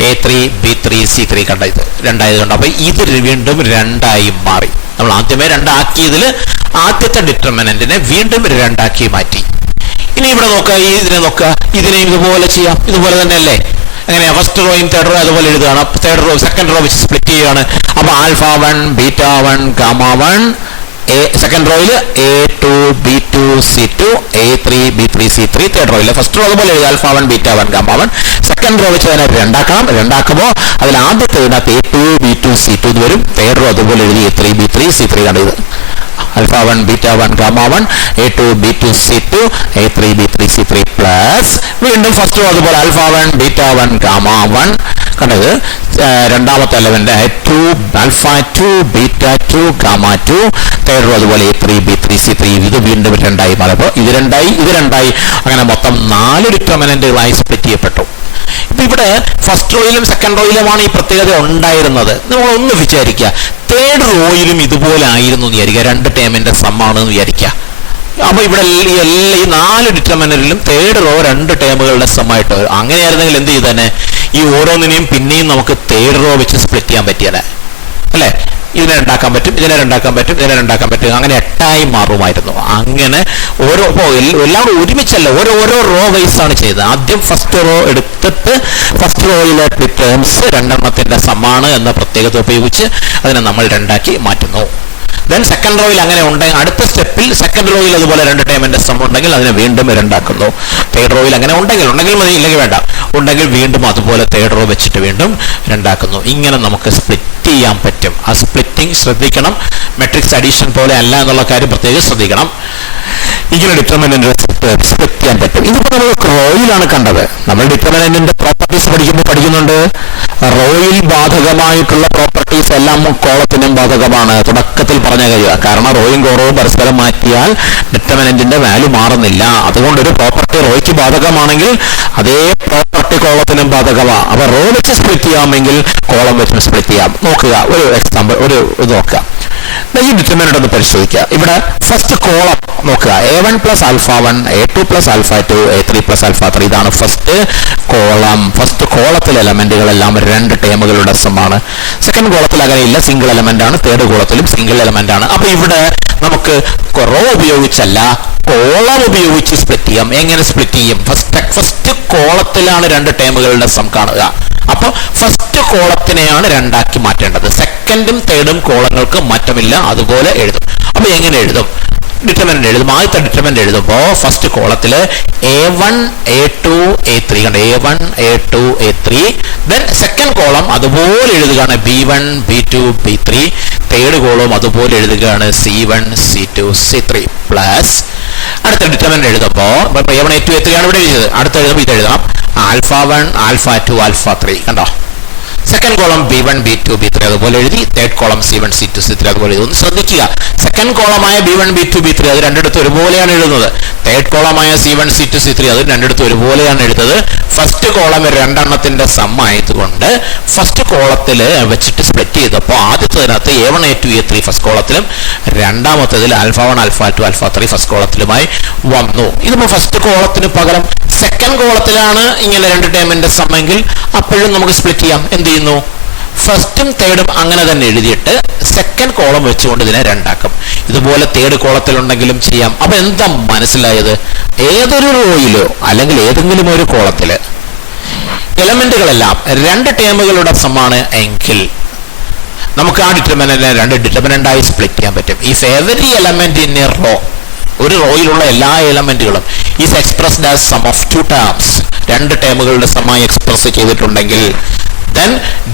A3 B3 C3 കണ്ട ഇത് രണ്ടായതുകൊണ്ട് അപ്പൊ ഇത് വീണ്ടും രണ്ടായി മാറി. നമ്മൾ ആദ്യമേ രണ്ടാക്കിയതിൽ ആദ്യത്തെ ഡിറ്റർമിനന്റിനെ വീണ്ടും രണ്ടാക്കി മാറ്റി. ഇനി ഇവിടെ നോക്കുക, ഇതിനെ നോക്കുക, ഇതിനെയും ഇതുപോലെ ചെയ്യാം. ഇതുപോലെ തന്നെയല്ലേ? എങ്ങനെയാ? ഫസ്റ്റ് റോയും തേർഡ് റോ അതുപോലെ എഴുതുകയാണ്. തേർഡ് റോ സെക്കൻഡ് റോ വെച്ച് സ്പ്ലിറ്റ് ചെയ്യുകയാണ്. അപ്പൊ α1 β1 γ1 സെക്കൻഡ് റോയിൽ A2 B2 C2 A3 B3 C3 third റോയിൽ. ഫസ്റ്റ് റോ അതുപോലെ എഴുതി α1 β1 γ1. സെക്കൻഡ് റോ വെച്ച് അതിനെ രണ്ടാക്കണം. രണ്ടാക്കുമ്പോൾ അതിൽ ആദ്യത്തെ ഇതിനകത്ത് A2 B2 C2 ഇത് വരും. തേർഡ് റോ അതുപോലെ എഴുതി A3 B3 C3 കണ്ടത് α1 β1 γ1 A2 B2 C2 A3 B3 C3 plus വീണ്ടും ഫസ്റ്റ് റോ അതുപോലെ α1 β1 γ1 കണ്ടത് രണ്ടാമത്തെ എലമെന്റ് α2 β2 γ2 തേർഡ് റോ അതുപോലെ A3 B3 C3 ഇത് വീണ്ടും രണ്ടായി മാറിയപ്പോൾ ഇത് രണ്ടായി അങ്ങനെ മൊത്തം 4 ഡിറ്റർമിനന്റുകളായി സ്പ്ലിറ്റ് ചെയ്യപ്പെട്ടു. ഇപ്പൊ ഇവിടെ ഫസ്റ്റ് റോയിലും സെക്കൻഡ് റോയിലുമാണ് ഈ പ്രത്യേകത ഉണ്ടായിരുന്നത്. നമ്മൾ ഒന്ന് വിചാരിക്കുക, തേർഡ് റോയിലും ഇതുപോലെ ആയിരുന്നു എന്ന് വിചാരിക്കുക, രണ്ട് ടേമിന്റെ സമ്മാണ് എന്ന് വിചാരിക്കുക. അപ്പൊ ഇവിടെ ഈ 4 ഡിറ്റർമിനന്റിലും തേർഡ് റോ രണ്ട് ടേമുകളുടെ സമ്മായിട്ട് അങ്ങനെയായിരുന്നെങ്കിൽ എന്ത് ചെയ്തേനെ? ഈ ഓരോന്നിനെയും പിന്നെയും നമുക്ക് തേർഡ് റോ വെച്ച് സ്പ്ലിറ്റ് ചെയ്യാൻ പറ്റിയല്ലേ, അല്ലെ? ഇതിനെ രണ്ടാക്കാൻ പറ്റും, ഇതിനെ രണ്ടാക്കാൻ പറ്റും, ഇതിനെ രണ്ടാക്കാൻ പറ്റും, അങ്ങനെ 8ആയി മാറുമായിരുന്നു. അങ്ങനെ ഓരോ എല്ലാം ഒരുമിച്ചല്ല, ഓരോ റോ വൈസ് ആണ് ചെയ്തത്. ആദ്യം ഫസ്റ്റ് റോ എടുത്തിട്ട് ഫസ്റ്റ് റോയിലെ ടേംസ് രണ്ടെണ്ണത്തിന്റെ സമാണ് എന്ന പ്രത്യേകത ഉപയോഗിച്ച് അതിനെ നമ്മൾ രണ്ടാക്കി മാറ്റുന്നു. ദെൻ സെക്കൻഡ് റോയിൽ അങ്ങനെ ഉണ്ടെങ്കിൽ അടുത്ത സ്റ്റെപ്പിൽ സെക്കൻഡ് റോയിൽ അതുപോലെ രണ്ട് ടേമിന്റെ സം ഉണ്ടെങ്കിൽ അതിനെ വീണ്ടും രണ്ടാക്കുന്നു. തേർഡ് റോയിൽ അങ്ങനെ ഉണ്ടെങ്കിൽ മതി, ഇല്ലെങ്കിൽ വേണ്ട, ഉണ്ടെങ്കിൽ വീണ്ടും അതുപോലെ തേർഡ് റോ വെച്ചിട്ട് വീണ്ടും രണ്ടാക്കുന്നു. ഇങ്ങനെ നമുക്ക് സ്പ്ലിറ്റ് ചെയ്യാൻ പറ്റും. ആ സ്പ്ലിറ്റിംഗ് ശ്രദ്ധിക്കണം, മെട്രിക്സ് അഡീഷൻ പോലെ അല്ല എന്നുള്ള കാര്യം പ്രത്യേകം ശ്രദ്ധിക്കണം. ഇങ്ങനെ ഡിറ്റർമിനന്റ് സ്പ്ലിറ്റ് ചെയ്യാൻ പറ്റും. ഇതിപ്പോ നമ്മൾ റോയിലാണ് കണ്ടത്. നമ്മൾ ഡിറ്റർമിനന്റിന്റെ പ്രോപ്പർട്ടീസ് പഠിക്കുന്നുണ്ട്. റോയിൽ ബാധകമായിട്ടുള്ള പ്രോപ്പർട്ടീസ് എല്ലാം കോളത്തിനും ബാധകമാണ്. തുടക്കത്തിൽ പറഞ്ഞ കാര്യമാണ്. കാരണം റോയും കോളവും പരസ്പരം മാറ്റിയാൽ ഡിറ്റർമിനന്റിന്റെ വാല്യൂ മാറുന്നില്ല. അതുകൊണ്ടൊരു പ്രോപ്പർട്ടി റോയ്ക്ക് ബാധകമാണെങ്കിൽ അതേ പ്രോപ്പർട്ടി കോളത്തിനും ബാധകമാണ്. അപ്പൊ റോ വെച്ച് സ്പ്ലിറ്റ് ചെയ്യാമെങ്കിൽ കോളം വെച്ച് സ്പ്ലിറ്റ് ചെയ്യാം. നോക്കുക, ഒരു എക്സാമ്പിൾ, ഒരു ഇത് നോക്കുക. ഈ ഡിറ്റർമിനന്റ് ഒന്ന് പരിശോധിക്കുക. ഇവിടെ ഫസ്റ്റ് കോളം നോക്കുക, A1 plus α1 A2 plus α2 A3 plus α3 ഇതാണ് ഫസ്റ്റ് കോളം. ഫസ്റ്റ് കോളത്തിലെ എലമെന്റുകളെല്ലാം രണ്ട് ടേമുകളുടെ സമാണ്. സെക്കൻഡ് കോളത്തിൽ അങ്ങനെയില്ല, സിംഗിൾ എലമെന്റ് ആണ്. തേർഡ് കോളത്തിലും സിംഗിൾ എലമെന്റ് ആണ്. അപ്പൊ ഇവിടെ നമുക്ക് റോ ഉപയോഗിച്ചല്ല കോളം ഉപയോഗിച്ച് സ്പ്ലിറ്റ് ചെയ്യാം. എങ്ങനെ സ്പ്ലിറ്റ് ചെയ്യും? ഫസ്റ്റ് കോളത്തിലാണ് രണ്ട് ടേമുകളുടെ സം കാണുക. അപ്പൊ ഫസ്റ്റ് കോളത്തിനെയാണ് രണ്ടാക്കി മാറ്റേണ്ടത്. സെക്കൻഡും തേർഡും കോളങ്ങൾക്ക് മാറ്റമില്ല, അതുപോലെ എഴുതും. അപ്പൊ എങ്ങനെ എഴുതും? ഡിറ്റർമിനന്റ് എഴുതും. ആദ്യത്തെ ഡിറ്റർമിനന്റ് എഴുതുമ്പോൾ ഫസ്റ്റ് കോളത്തില് A1 A2 A3 കണ്ട A1 A2 A3. Then second column അതുപോലെ എഴുതുകയാണ് B1 B2 B3. Third column അതുപോലെ എഴുതുകയാണ് C1 C2 C3 പ്ലസ് അടുത്ത ഡിറ്റർമിനന്റ് എഴുതുമ്പോൾ A1 A2 A3 ആണ് ഇവിടെ എഴുതിയത്. അടുത്ത എഴുതുമ്പോൾ ഇത് എഴുതാം α1 α2 α3 കണ്ടോ. Second column B1 B2 B3 അതുപോലെ എഴുതി. Third column C1 C2 C3 അതുപോലെ എഴുതി. ഒന്ന് ശ്രദ്ധിക്കുക, സെക്കൻഡ് കോളമായ B1 B2 B3 അത് രണ്ടിടത്തും ഒരുപോലെയാണ് എഴുതുന്നത്. തേർഡ് കോളമായ C1 C2 C3 അത് രണ്ടിടത്തും ഒരുപോലെയാണ് എഴുതുന്നത്. ഫസ്റ്റ് കോളം രണ്ടെണ്ണത്തിന്റെ സം ആയതുകൊണ്ട് ഫസ്റ്റ് കോളത്തിൽ വെച്ചിട്ട് സ്പ്ലിറ്റ് ചെയ്തപ്പോൾ ആദ്യത്തതിനകത്ത് A1 A2 A3 ഫസ്റ്റ് കോളത്തിലും രണ്ടാമത്തേതിൽ α1 α2 α3 ഫസ്റ്റ് കോളത്തിലുമായി വന്നു. ഇതിപ്പോ ഫസ്റ്റ് കോളത്തിന് പകരം സെക്കൻഡ് കോളത്തിലാണ് ഇങ്ങനെ രണ്ട് ടേമിന്റെ സം എങ്കിൽ അപ്പോഴും നമുക്ക് സ്പ്ലിറ്റ് ചെയ്യാം. എന്ത് ചെയ്യുന്നു? ഫസ്റ്റും തേർഡും അങ്ങനെ തന്നെ എഴുതിയിട്ട് സെക്കൻഡ് കോളം വെച്ചുകൊണ്ട് ഇതിനെ രണ്ടാക്കും. ഇതുപോലെ തേർഡ് കോളത്തിലുണ്ടെങ്കിലും ചെയ്യാം. അപ്പൊ എന്താ മനസ്സിലായത്? ഏതൊരു റോയിലോ അല്ലെങ്കിൽ ഏതെങ്കിലും ഒരു കോളത്തില് എലമെന്റുകളെല്ലാം രണ്ട് ടേമുകളുടെ സമാണ് എങ്കിൽ നമുക്ക് ആ ഡിറ്റർമിനന്റിനെ രണ്ട് ഡിറ്റർമിനന്റായി സ്പ്ലിറ്റ് ചെയ്യാൻ പറ്റും. If every element in a row, ഒരു റോയിലുള്ള എല്ലാ എലമെന്റുകളും is expressed as sum of two terms, രണ്ട് ടേമുകളുടെ സമായി എക്സ്പ്രസ് ചെയ്തിട്ടുണ്ടെങ്കിൽ then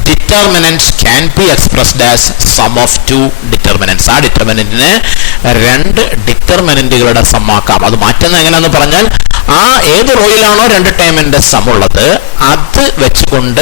determinants can be expressed as sum of two determinants. ആ ഡിറ്റർമിനന്റിനെ രണ്ട് ഡിറ്റർമിനന്റുകളുടെ സമ്മാക്കാം. അത് മാറ്റുന്നത് എങ്ങനെയാണെന്ന് പറഞ്ഞാൽ ആ ഏത് റോയിലാണോ രണ്ട് ടേമിന്റെ സം ഉള്ളത് അത് വെച്ചുകൊണ്ട്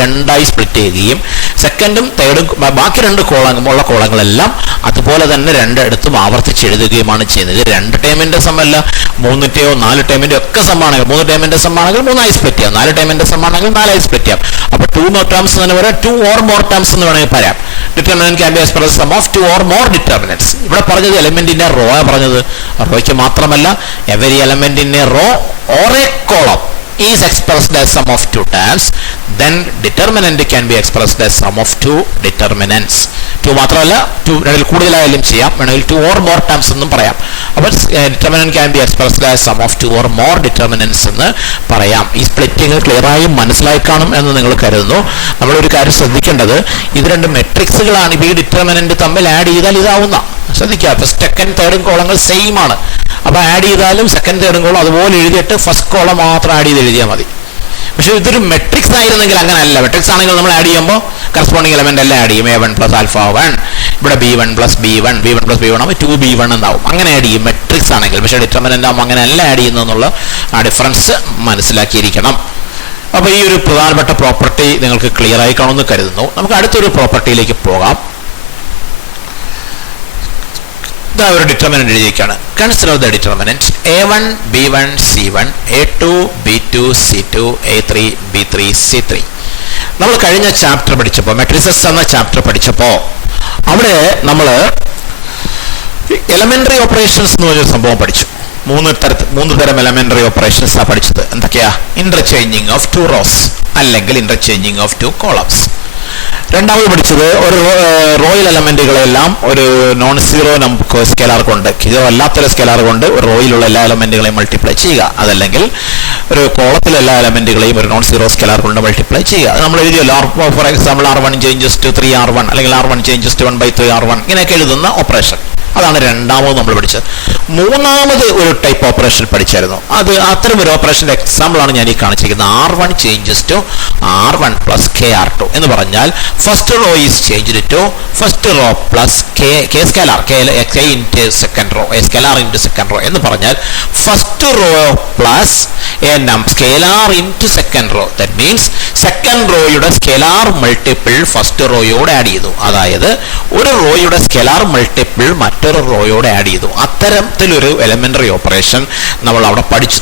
രണ്ടായി സ്പ്ലിറ്റ് ചെയ്യുകയും സെക്കൻഡും തേർഡും ബാക്കി രണ്ട് കോളമുള്ള കോളങ്ങളെല്ലാം അതുപോലെ തന്നെ രണ്ടിടത്തും ആവർത്തിച്ച് എഴുതുകയുമാണ് ചെയ്യുന്നത്. രണ്ട് ടേമിന്റെ സമ്മല്ല, മൂന്നിന്റെയോ നാല് ടേമിന്റെ ഒക്കെ സമ്മാണെങ്കിൽ, മൂന്ന് ടേമിന്റെ സമ്മാണെങ്കിൽ മൂന്നായി സ്പ്ലിറ്റ് ചെയ്യാം, നാല് ടേമിന്റെ സമ്മാണെങ്കിൽ നാലായി സ്പ്ലിറ്റ് ചെയ്യാം. അപ്പൊ ടു മോർ ടേംസ് എന്ന് പറയാം, ടു ഓർ മോർ ടേംസ് എന്ന് വേണമെങ്കിൽ പറയാം. Determinant can be expressed sum of two or more determinants. ഇവിടെ പറഞ്ഞത് എലമെന്റിന്റെ റോ പറഞ്ഞത്, റോയ്ക്ക് മാത്രമല്ല every element in a row or a column is expressed as sum of two terms, then determinant can be expressed as sum of two determinants. Two മാത്രമല്ല, two രണ്ടിൽ കൂടുതലായാലും ചെയ്യാം, വേണമെങ്കിൽ ടു ഓർ മോർ ടേംസ് എന്നും പറയാം. അപ്പോൾ determinant can be expressed as sum of two or more determinants എന്ന് പറയാം. ഈ സ്പ്ലിറ്റിംഗ് ക്ലിയറായി മനസ്സിലായി കാണും എന്ന് നിങ്ങൾ കരുതുന്നു. നമ്മളൊരു കാര്യം ശ്രദ്ധിക്കേണ്ടത്, ഇത് രണ്ട് മെട്രിക്സുകളാണ്. ഇപ്പോൾ ഈ ഡിറ്റർമിനന്റ് തമ്മിൽ ആഡ് ചെയ്താൽ ഇതാവുന്ന ശ്രദ്ധിക്കുക. അപ്പോൾ സെക്കൻഡ് തേർഡും കോളങ്ങൾ സെയിം ആണ്. അപ്പോൾ ആഡ് ചെയ്താലും സെക്കൻഡ് തേർഡും കോളം അതുപോലെ എഴുതിയിട്ട് ഫസ്റ്റ് കോളം മാത്രം ആഡ് ചെയ്ത് എഴുതിയാൽ മതി. പക്ഷേ ഇതൊരു മെട്രിക്സ് ആയിരുന്നെങ്കിൽ അങ്ങനെയല്ല. മെട്രിക്സ് ആണെങ്കിൽ നമ്മൾ ആഡ് ചെയ്യുമ്പോൾ കറസ്പോണ്ടിങ് എലമെന്റ് എല്ലാം ആഡ് ചെയ്യും. A1 പ്ലസ് ആൽഫ 1, ഇവിടെ B1 plus B1, B1 plus B1 ആകുമ്പോൾ 2B1 എന്നാവും. അങ്ങനെ ആഡ് ചെയ്യും മെട്രിക്സ് ആണെങ്കിൽ. പക്ഷേ ഡിറ്റർമിനന്റ് ആകുമ്പോൾ അങ്ങനെ അല്ല ആഡ് ചെയ്യുന്നതെന്നുള്ള ആ ഡിഫറൻസ് മനസ്സിലാക്കിയിരിക്കണം. അപ്പോൾ ഈ ഒരു പ്രധാനപ്പെട്ട പ്രോപ്പർട്ടി നിങ്ങൾക്ക് ക്ലിയർ ആയി കാണുമെന്ന് കരുതുന്നു. നമുക്ക് അടുത്തൊരു പ്രോപ്പർട്ടിയിലേക്ക് പോകാം. ഇതാ ഒരു ഡിറ്റർമിനന്റ് എഴുതിയിരിക്കുകയാണ്. Consider the determinant A1 B1 C1 A2 B2 C2 A3 B3 C3. നമ്മൾ കഴിഞ്ഞ ചാപ്റ്റർ പഠിച്ചപ്പോൾ, മെട്രിസസ് എന്ന ചാപ്റ്റർ പഠിച്ചപ്പോൾ, അവിടെ നമ്മൾ എലമെന്ററി ഓപ്പറേഷൻസ് എന്ന് പറഞ്ഞൊരു സംഭവം പഠിച്ചു. മൂന്ന് തരം എലമെന്ററി ഓപ്പറേഷൻസ് ആ പഠിച്ചത്. എന്തൊക്കെയാ? ഇന്റർചേഞ്ചിങ് ഓഫ് ടു റോസ് അല്ലെങ്കിൽ ഇന്റർചേഞ്ചിങ് ഓഫ് ടു കോളംസ്. രണ്ടാമത് പഠിച്ചത് ഒരു റോയൽ എലമെന്റുകളെല്ലാം ഒരു നോൺ സീറോ സ്കെലാർ കൊണ്ട്, സീറോ അല്ലാത്തൊരു സ്കെലാർ കൊണ്ട് ഒരു റോയിലുള്ള എല്ലാ എലമെന്റുകളെയും മൾട്ടിപ്ലൈ ചെയ്യുക. അതല്ലെങ്കിൽ ഒരു കോളത്തിലെ എല്ലാ എലമെന്റുകളെയും ഒരു നോൺ സീറോ സ്കെലാർ കൊണ്ട് മൾട്ടിപ്ലൈ ചെയ്യുക. അത് നമ്മൾ എഴുതിയല്ലോ. For example R1 changes to 3R1 അല്ലെങ്കിൽ R1 ചേഞ്ചസ് ടു 1/3R1 ഇങ്ങനെയൊക്കെ എഴുതുന്ന ഓപ്പറേഷൻ. അതാണ് രണ്ടാമത് നമ്മൾ പഠിച്ചത്. മൂന്നാമത് ഒരു ടൈപ്പ് ഓപ്പറേഷൻ പഠിച്ചായിരുന്നു. അത് അത്തരം ഒരു ഓപ്പറേഷന്റെ എക്സാമ്പിൾ ആണ് ഞാൻ ഈ കാണിച്ചിരിക്കുന്നത്. R1 changes to R1 plus KR2 എന്ന് പറഞ്ഞാൽ first row is changed to first row plus K scalar, K into second row, scalar into second row എന്ന് പറഞ്ഞാൽ first row plus scalar into second row. That means second റോയുടെ scalar multiple first റോയോട് add ചെയ്തു. അതായത് ഒരു റോയുടെ scalar multiple മറ്റൊരു റോയോട് add ചെയ്തു. അത്തരത്തിലൊരു എലമെന്ററി ഓപ്പറേഷൻ നമ്മൾ അവിടെ പഠിച്ചു.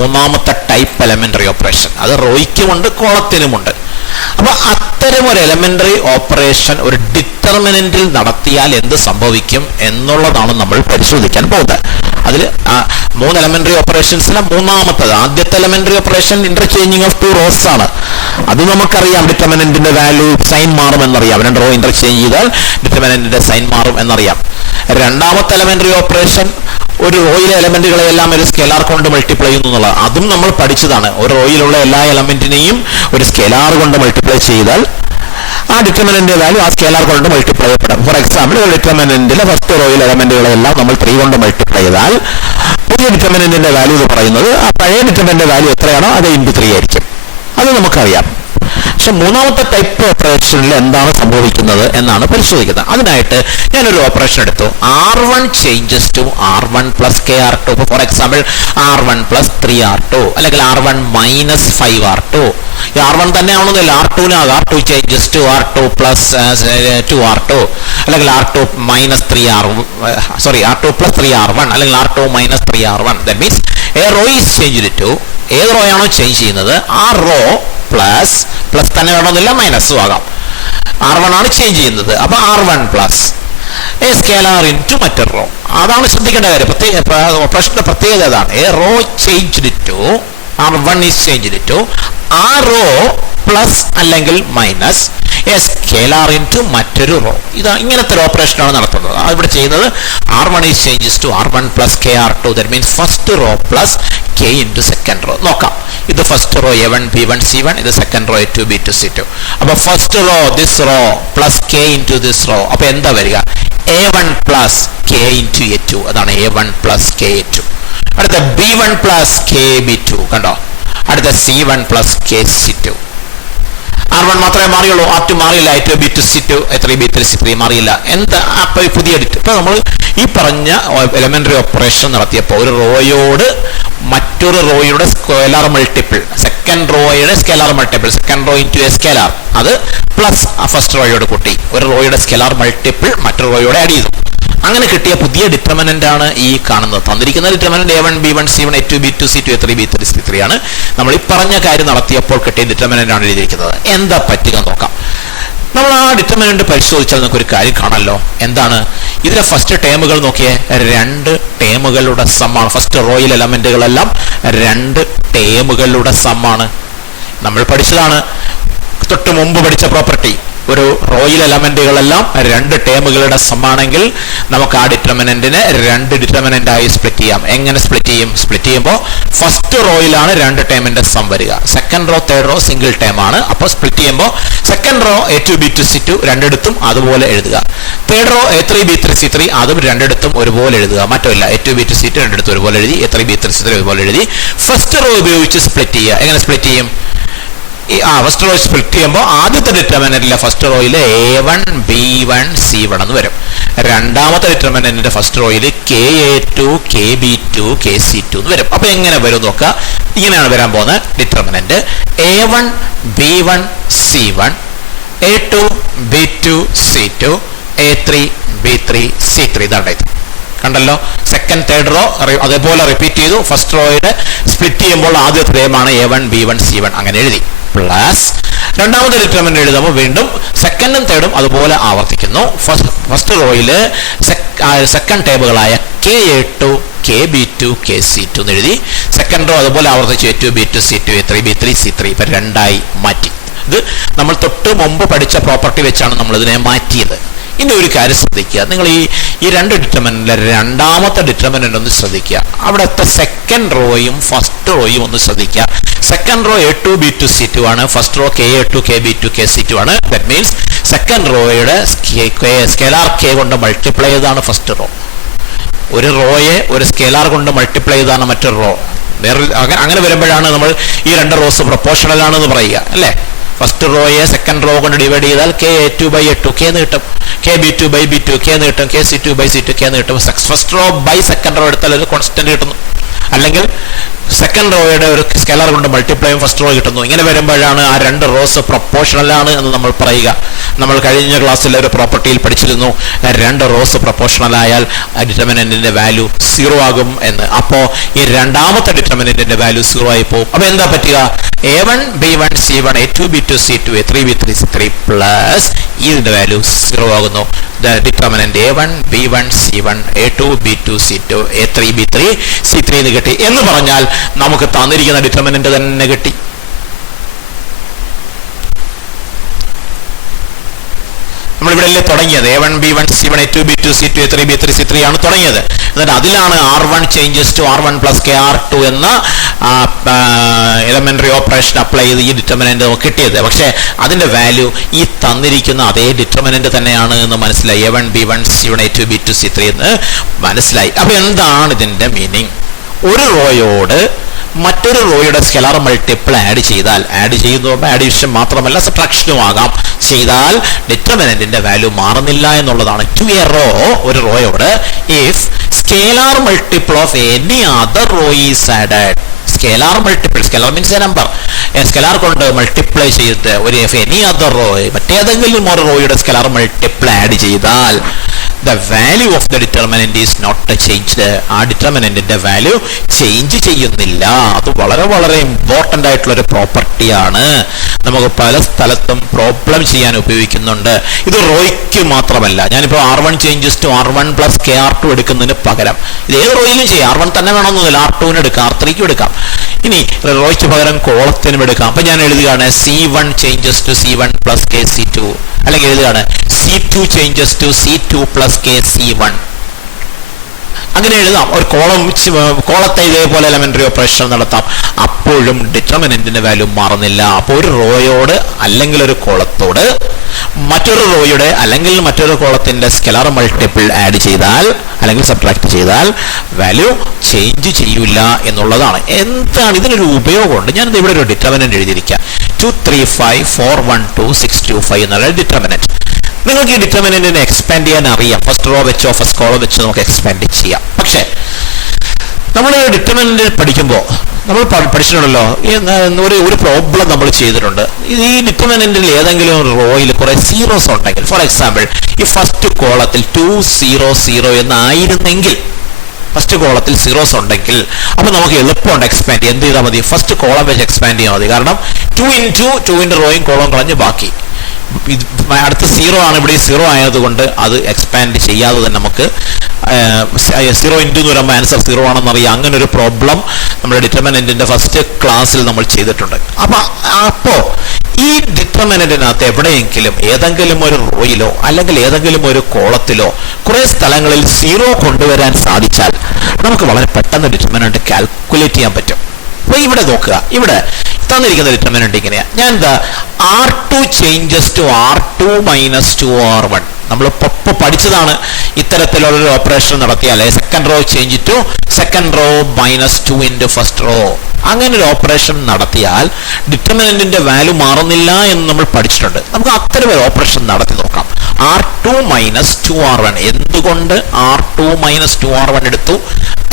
മൂന്നാമത്തെ ടൈപ്പ് എലമെന്ററി ഓപ്പറേഷൻ അത് റോയ്ക്കുമുണ്ട് കോളത്തിനുമുണ്ട്. അപ്പൊ അത്തരം ഒരു എലമെന്ററി ഓപ്പറേഷൻ ഒരു ഡിറ്റർമിനന്റിൽ നടത്തിയാൽ എന്ത് സംഭവിക്കും എന്നുള്ളതാണ് നമ്മൾ പരിശോധിക്കാൻ പോകുന്നത്. അതിൽ മൂന്ന് എലമെന്ററി ഓപ്പറേഷൻസിലെ മൂന്നാമത്തത്, ആദ്യത്തെ elementary operation interchanging of two rose ആണ്. അത് നമുക്കറിയാം, ഡിറ്റർമിനന്റിന്റെ വാല്യൂ സൈൻ മാറും എന്നറിയാം. രണ്ട് റോ ഇന്റർചേഞ്ച് ചെയ്താൽ ഡിറ്റർമിനന്റിന്റെ സൈൻ മാറും എന്നറിയാം. രണ്ടാമത്തെ എലമെന്ററി ഓപ്പറേഷൻ ഒരു റോയിലെ എലമെന്റുകളെല്ലാം ഒരു സ്കെലാർ കൊണ്ട് മൾട്ടിപ്ലൈ ചെയ്യുന്നു എന്നുള്ളത് അതും നമ്മൾ പഠിച്ചതാണ്. ഒരു റോയിലുള്ള എല്ലാ എലമെന്റിനെയും ഒരു സ്കെലാർ കൊണ്ട് മൾട്ടിപ്ലൈ ചെയ്താൽ ആ ഡിറ്റർമിനന്റ് വാല്യൂ ആ സ്കെലാർ കൊണ്ട് മൾട്ടിപ്ലൈ ചെയ്യപ്പെടും. ഫോർ എക്സാമ്പിൾ, ഒരു ഡിറ്റർമിനന്റിലെ ഫസ്റ്റ് റോയിൽ എലമെന്റുകളെല്ലാം നമ്മൾ 3 കൊണ്ട് മൾട്ടിപ്ലൈ ചെയ്താൽ പുതിയ ഡിറ്റർമിനന്റിന്റെ വാല്യൂ എന്ന് പറയുന്നത് ആ പഴയ ഡിറ്റർമിനന്റിന്റെ വാല്യൂ എത്രയാണോ അത് × 3 ആയിരിക്കും. അത് നമുക്കറിയാം. പക്ഷെ മൂന്നാമത്തെ ടൈപ്പ് ഓപ്പറേഷനിൽ എന്താണ് സംഭവിക്കുന്നത് എന്നാണ് പരിശോധിക്കുന്നത്. അതിനായിട്ട് ഞാനൊരു ഓപ്പറേഷൻ എടുത്തു. R1 changes to R1 plus KR2. For example R1 plus 3R2 അല്ലെങ്കിൽ R1 മൈനസ് 5R2. ഈ R1 തന്നെ ആവണമെന്നില്ല, R2 R2 changes to R2 plus 2R2 അല്ലെങ്കിൽ R2 minus 3R2 plus 3R1 അല്ലെങ്കിൽ R2 minus 3R1. That means a row is changed to, ഏത് row ആണോ change ചെയ്യുന്നത് ആ റോ പ്ലസ് തന്നെ വേണമെന്നില്ല, മൈനസും ആകാം. R1 ആണ് ചേഞ്ച് ചെയ്യുന്നത്. അപ്പൊ R1 plus a scalar into മറ്റൊരു റോ. അതാണ് ശ്രദ്ധിക്കേണ്ട കാര്യം. ഓപ്പറേഷന്റെ പ്രത്യേകത അതാണ്. A row changed to R1 is changed to ആ റോ പ്ലസ് അല്ലെങ്കിൽ മൈനസ് എ സ്കെലാർ ഇൻറ്റു മറ്റൊരു റോ. ഇതാ ഇങ്ങനത്തെ ഒരു ഓപ്പറേഷനാണ് നടത്തുന്നത്. ഇവിടെ ചെയ്യുന്നത് R1 is changes to R1 plus KR2. That means first row plus K into second row. നോക്കാം, ഇത് first row A1 B1 C1, ഇത് second row A2 B2 C2. അപ്പൊ first row this row plus K into this row. അപ്പൊ എന്താ വരിക? A1 plus K into A2. അതാണ് A1 plus K A2. അടുത്ത B1 plus K B2. കണ്ടോ? അടുത്ത C1 plus K C2. R1 മാത്രമേ മാറിയുള്ളൂ, R2 മാറിയില്ല, A2 B2 C2 A3 B3 C3 മാറിയില്ല. എന്താ അപ്പൊ പുതിയ ഇപ്പൊ നമ്മൾ ഈ പറഞ്ഞ എലമെന്ററി ഓപ്പറേഷൻ നടത്തിയപ്പോൾ ഒരു റോയോട് മറ്റൊരു റോയുടെ സ്കേലാർ മൾട്ടിപ്പിൾ, സെക്കൻഡ് റോയുടെ scalar multiple, second row into a scalar, അത് പ്ലസ് ഫസ്റ്റ് റോയോട് കൂട്ടി ഒരു റോയുടെ സ്കേലാർ മൾട്ടിപ്പിൾ മറ്റൊരു റോയോടെ ആഡ് ചെയ്തു. അങ്ങനെ കിട്ടിയ പുതിയ ഡിറ്റർമിനന്റ് ആണ് ഈ കാണുന്നത്. തന്നിരിക്കുന്ന determinant A1 B1 C1 A2 B2 C2 A3 B3 C3 ആണ്. നമ്മൾ ഈ പറഞ്ഞ കാര്യം നടത്തിയപ്പോൾ കിട്ടിയ ഡിറ്റർമിനന്റ് ആണ് എഴുതിയിരിക്കുന്നത്. എന്താ പറ്റുക നോക്കാം. നമ്മൾ ആ ഡിറ്റർമിനന്റ് പരിശോധിച്ചാൽ നമുക്ക് ഒരു കാര്യം കാണല്ലോ. എന്താണ് ഇതിലെ ഫസ്റ്റ് ടേമുകൾ നോക്കിയേ, 2 ടേമുകളുടെ സമ്മാണ്. ഫസ്റ്റ് റോയിൽ എലമെന്റുകളെല്ലാം 2 ടേമുകളുടെ സമ്മാണ്. നമ്മൾ പഠിച്ചതാണ്, തൊട്ട് മുമ്പ് പഠിച്ച പ്രോപ്പർട്ടി. ഒരു റോയിൽ എലമെന്റുകളെല്ലാം 2 ടേമുകളുടെ സമ്മാണെങ്കിൽ നമുക്ക് ആ ഡിറ്റർമിനന്റിനെ 2 ഡിറ്റർമിനന്റ് ആയി സ്പ്ലിറ്റ് ചെയ്യാം. എങ്ങനെ സ്പ്ലിറ്റ് ചെയ്യും? സ്പ്ലിറ്റ് ചെയ്യുമ്പോൾ ഫസ്റ്റ് റോയിലാണ് 2 ടേമിന്റെ സം വരിക, second row third row single term ആണ്. അപ്പോൾ സ്പ്ലിറ്റ് ചെയ്യുമ്പോൾ second row A2 B2 C2 രണ്ടിടത്തും അതുപോലെ എഴുതുക, third row A3 B3 C3 അതും രണ്ടിടത്തും ഒരുപോലെ എഴുതുക. മറ്റല്ല, A2 B2 C2 രണ്ടിടത്തും ഒരുപോലെ എഴുതി, A3 B3 C3 ഒരുപോലെ എഴുതി. ഫസ്റ്റ് റോ ഉപയോഗിച്ച് സ്പ്ലിറ്റ് ചെയ്യുക. എങ്ങനെ സ്പ്ലിറ്റ് ചെയ്യും? ഫസ്റ്റ് റോ സ്പ്ലിറ്റ് ചെയ്യുമ്പോൾ ആദ്യത്തെ ഡിറ്റർമിനന്റിലെ ഫസ്റ്റ് റോയിൽ A1 B1 C1 എന്ന് വരും. രണ്ടാമത്തെ ഡിറ്റർമിനന്റിന്റെ ഫസ്റ്റ് റോയിൽ KA2 KB2 KC2 എന്ന് വരും. അപ്പൊ എങ്ങനെ വരും നോക്കുക. ഇങ്ങനെയാണ് വരാൻ പോകുന്നത് determinant A1 B1 C1 A2 B2 C2 A3 B3 C3. ഇതാണ് ഇത്. കണ്ടല്ലോ, സെക്കൻഡ് തേർഡ് റോ അതേപോലെ റിപ്പീറ്റ് ചെയ്തു. ഫസ്റ്റ് റോയുടെ സ്പ്ലിറ്റ് ചെയ്യുമ്പോൾ ആദ്യത്തെ ടേമാണ് A1 B1 C1 അങ്ങനെ എഴുതി. പ്ലസ് രണ്ടാമത്തെ ഡിറ്റർമിനന്റ് എഴുതുമ്പോൾ വീണ്ടും സെക്കൻഡും തേർഡും അതുപോലെ ആവർത്തിക്കുന്നു. First റോയില് second ടേബിളുകളായ KA2 KB2 KC2 എന്ന് എഴുതി. സെക്കൻഡ് റോ അതുപോലെ ആവർത്തിച്ചു, A2 B2 C2 A3 B3 C3. ഇപ്പൊ 2 മാറ്റി. ഇത് നമ്മൾ തൊട്ട് മുമ്പ് പഠിച്ച പ്രോപ്പർട്ടി വെച്ചാണ് നമ്മൾ ഇതിനെ മാറ്റിയത്. ഇനി ഒരു കാര്യം ശ്രദ്ധിക്കുക, നിങ്ങൾ ഈ 2 ഡിറ്റർമിനന്റിലെ രണ്ടാമത്തെ ഡിറ്റർമിനന്റ് ഒന്ന് ശ്രദ്ധിക്കുക. അവിടുത്തെ സെക്കൻഡ് റോയും ഫസ്റ്റ് റോയും ഒന്ന് ശ്രദ്ധിക്കുക. Second row A2 B2 C2 ആണ്, first row KA2 KB2 KC2 ആണ്. ദാറ്റ് മീൻസ് സെക്കൻഡ് റോയുടെ സ്കേലാർ K കൊണ്ട് മൾട്ടിപ്ലൈ ചെയ്താണ് ഫസ്റ്റ് റോ. ഒരു റോയെ ഒരു സ്കേലാർ കൊണ്ട് മൾട്ടിപ്ലൈ ചെയ്താണ് മറ്റൊരു റോ. അങ്ങനെ വരുമ്പോഴാണ് നമ്മൾ ഈ 2 റോസ് പ്രൊപ്പോർഷണൽ ആണെന്ന് പറയുക, അല്ലേ? ഫസ്റ്റ് റോയെ സെക്കൻഡ് റോ കൊണ്ട് ഡിവൈഡ് ചെയ്താൽ KA2 by A2 K എന്ന് കിട്ടും, KB2 by B2 K എന്ന് കിട്ടും, KC2 by C2 K എന്ന് കിട്ടും. First row by second row എടുത്താൽ ഒരു കോൺസ്റ്റന്റ് കിട്ടുന്നു. അല്ലെങ്കിൽ സെക്കൻഡ് റോയുടെ ഒരു സ്കെലാർ കൊണ്ട് മൾട്ടിപ്ലൈ ഫസ്റ്റ് റോ കിട്ടുന്നു. ഇങ്ങനെ വരുമ്പോഴാണ് ആ 2 റോസ് പ്രൊപ്പോർഷണൽ ആണ് എന്ന് നമ്മൾ പറയുക. നമ്മൾ കഴിഞ്ഞ ക്ലാസ്സിൽ ഒരു പ്രോപ്പർട്ടിയിൽ പഠിച്ചിരുന്നു, 2 റോസ് പ്രൊപ്പോർഷണൽ ആയാൽ ഡിറ്റർമിനന്റിന്റെ വാല്യൂ 0 ആകും എന്ന്. അപ്പോ ഈ രണ്ടാമത്തെ ഡിറ്റർമിനന്റിന്റെ വാല്യൂ 0 ആയി പോകും. അപ്പൊ എന്താ പറ്റുക? A1 B1 C1 A2 B2 C2 A3 B3 C3 plus ഇതിന്റെ വാല്യൂ 0 ആകുന്നു. Determinant A1 B1 C1 A2 B2 C2 A3 B3 C3 എന്ന് കിട്ടി. എന്ന് പറഞ്ഞാൽ നമുക്ക് തന്നിരിക്കുന്ന ഡിറ്റർമിനന്റ് തന്നെ കിട്ടി. നമ്മളിവിടെ അല്ലേ തുടങ്ങിയത്? A1 B1 C1 A2 B2 C2 A3 B3 C3 ആണ് തുടങ്ങിയത്. എന്നിട്ട് അതിലാണ് R1 changes to R1 plus KR2 എന്ന എലമെന്ററി ഓപ്പറേഷൻ അപ്ലൈ ചെയ്ത് ഈ ഡിറ്റർമിനന്റ് നമുക്ക് കിട്ടിയത്. പക്ഷെ അതിന്റെ വാല്യൂ ഈ തന്നിരിക്കുന്ന അതേ ഡിറ്റർമിനന്റ് തന്നെയാണ് എന്ന് മനസ്സിലായി. A1 B1 C1 A2 B2 C3 എന്ന് മനസ്സിലായി. അപ്പൊ എന്താണ് ഇതിന്റെ മീനിങ്? ഒരു റോയോട് മറ്റൊരു റോയുടെ സ്കെലാർ മൾട്ടിപ്പിൾ ആഡ് ചെയ്താൽ, ആഡ് ചെയ്യുമ്പോൾ ആഡിഷൻ മാത്രമല്ല സബ്ട്രാക്ഷനും ആകാം, ചെയ്താൽ ഡിറ്റർമിനന്റിന്റെ വാല്യൂ മാറുന്നില്ല എന്നുള്ളതാണ്. ടു എ റോ, ഒരു റോയോട് if scalar multiple of any other row is added. Scalar multiple, scalar means a number, scalar കൊണ്ട് മൾട്ടിപ്ലൈ ചെയ്തിട്ട് ഒരു എനി അതർ റോ, മറ്റേതെങ്കിലും ഒരു റോയുടെ സ്കേലാർ മൾട്ടിപ്പിൾ ആഡ് ചെയ്താൽ the value of the determinant is not changed. ആ ഡിറ്റർമിനന്റിന്റെ value change ചെയ്യുന്നില്ല. അത് വളരെ വളരെ ഇമ്പോർട്ടന്റ് ആയിട്ടുള്ള ഒരു പ്രോപ്പർട്ടിയാണ്. നമുക്ക് പല സ്ഥലത്തും പ്രോബ്ലം ചെയ്യാൻ ഉപയോഗിക്കുന്നുണ്ട്. ഇത് റോയ്ക്ക് മാത്രമല്ല. ഞാനിപ്പോൾ R1 changes to R1 plus KR2 എടുക്കുന്നതിന് പകരം ഇത് ഏത് റോയിലും ചെയ്യാം. R1 തന്നെ വേണമെന്നില്ല, R2 എടുക്കാം, R3 എടുക്കാം. ഇനി റോയ്ക്ക് പകരം കോളത്തിനും എടുക്കാം. അപ്പൊ ഞാൻ എഴുതുകയാണ് C1 changes to C1 plus KC2, അല്ലെങ്കിൽ എഴുതുകയാണ് C2 changes to C2 plus KC1. അങ്ങനെ എഴുതാം. ഒരു കോളത്തെ ഇതേപോലെ എലമെന്ററി ഓപ്പറേഷൻ നടത്താം. അപ്പോഴും ഡിറ്റർമിനന്റിന്റെ വാല്യൂ മാറുന്നില്ല. അപ്പോൾ ഒരു റോയോട് അല്ലെങ്കിൽ ഒരു കോളത്തോട് മറ്റൊരു റോയുടെ അല്ലെങ്കിൽ മറ്റൊരു കോളത്തിന്റെ സ്കെലാർ മൾട്ടിപ്പിൾ ആഡ് ചെയ്താൽ അല്ലെങ്കിൽ സബ്ട്രാക്ട് ചെയ്താൽ വാല്യൂ ചേഞ്ച് ചെയ്യില്ല എന്നുള്ളതാണ്. എന്താണ് ഇതിനൊരു ഉപയോഗമുണ്ട്? ഞാനിത് ഇവിടെ ഒരു ഡിറ്റർമിനന്റ് എഴുതിയിരിക്കാം. 2 3 5 4 1 2 6 2 5 എന്നുള്ള ഡിറ്റർമിനന്റ്. നിങ്ങൾക്ക് ഈ ഡിറ്റർമിനന്റിനെ എക്സ്പാൻഡ് ചെയ്യാൻ അറിയാം. ഫസ്റ്റ് റോ വെച്ചോ ഫസ്റ്റ് കോളം വെച്ചോ നമുക്ക് എക്സ്പാൻഡ് ചെയ്യാം. പക്ഷേ നമ്മൾ ഡിറ്റർമിനന്റ് പഠിക്കുമ്പോൾ നമ്മൾ പഠിച്ചിട്ടുണ്ടല്ലോ, ഒരു പ്രോബ്ലം നമ്മൾ ചെയ്തിട്ടുണ്ട്. ഈ ഡിറ്റർമിനന്റിൽ ഏതെങ്കിലും ഒരു റോയിൽ കുറെ സീറോസ് ഉണ്ടെങ്കിൽ, ഫോർ എക്സാമ്പിൾ ഈ ഫസ്റ്റ് കോളത്തിൽ 2 0 0 എന്നായിരുന്നെങ്കിൽ, ഫസ്റ്റ് കോളത്തിൽ സീറോസ് ഉണ്ടെങ്കിൽ അപ്പൊ നമുക്ക് എളുപ്പമുണ്ട് എക്സ്പാൻഡ്. എന്ത് ചെയ്താൽ മതി? ഫസ്റ്റ് കോളം വെച്ച് എക്സ്പാൻഡ് ചെയ്യാൽ മതി. കാരണം 2 into 2ന്റെ റോയും കോളം കളഞ്ഞ് ബാക്കി അടുത്ത 0 ആണ്. ഇവിടെ 0 ആയതുകൊണ്ട് അത് എക്സ്പാൻഡ് ചെയ്യാതെ തന്നെ നമുക്ക് 0 into എന്ന് പറയുമ്പോൾ ആൻസർ 0 ആണെന്ന് അറിയാം. അങ്ങനെ ഒരു പ്രോബ്ലം നമ്മുടെ ഡിറ്റർമിനന്റിന്റെ ഫസ്റ്റ് ക്ലാസ്സിൽ നമ്മൾ ചെയ്തിട്ടുണ്ട്. അപ്പോ ഈ ഡിറ്റർമിനന്റിനകത്ത് എവിടെയെങ്കിലും ഏതെങ്കിലും ഒരു റോയിലോ അല്ലെങ്കിൽ ഏതെങ്കിലും ഒരു കോളത്തിലോ കുറെ സ്ഥലങ്ങളിൽ 0 കൊണ്ടുവരാൻ സാധിച്ചാൽ നമുക്ക് വളരെ പെട്ടെന്ന് ഡിറ്റർമിനന്റ് കാൽക്കുലേറ്റ് ചെയ്യാൻ പറ്റും. അപ്പൊ ഇവിടെ നോക്കുക, ഇവിടെ തന്നിരിക്കുന്ന ഡിറ്റർമിനന്റ് ഇങ്ങനെയാ. ഞാൻ എന്താ R2 changes to R2 minus 2R1 നമ്മൾ ഇപ്പോൾ പഠിച്ചതാണ്. ഇത്തരത്തിലുള്ളൊരു ഓപ്പറേഷൻ നടത്തിയാൽ second row change to second row minus 2 into first row, അങ്ങനെ ഒരു ഓപ്പറേഷൻ നടത്തിയാൽ ഡിറ്റർമിനന്റിന്റെ വാല്യൂ മാറുന്നില്ല എന്ന് നമ്മൾ പഠിച്ചിട്ടുണ്ട്. നമുക്ക് അത്തരം ഒരു ഓപ്പറേഷൻ നടത്തി നോക്കാം. R2 minus 2R1. എന്തുകൊണ്ട് R2 മൈനസ് 2R1 എടുത്തു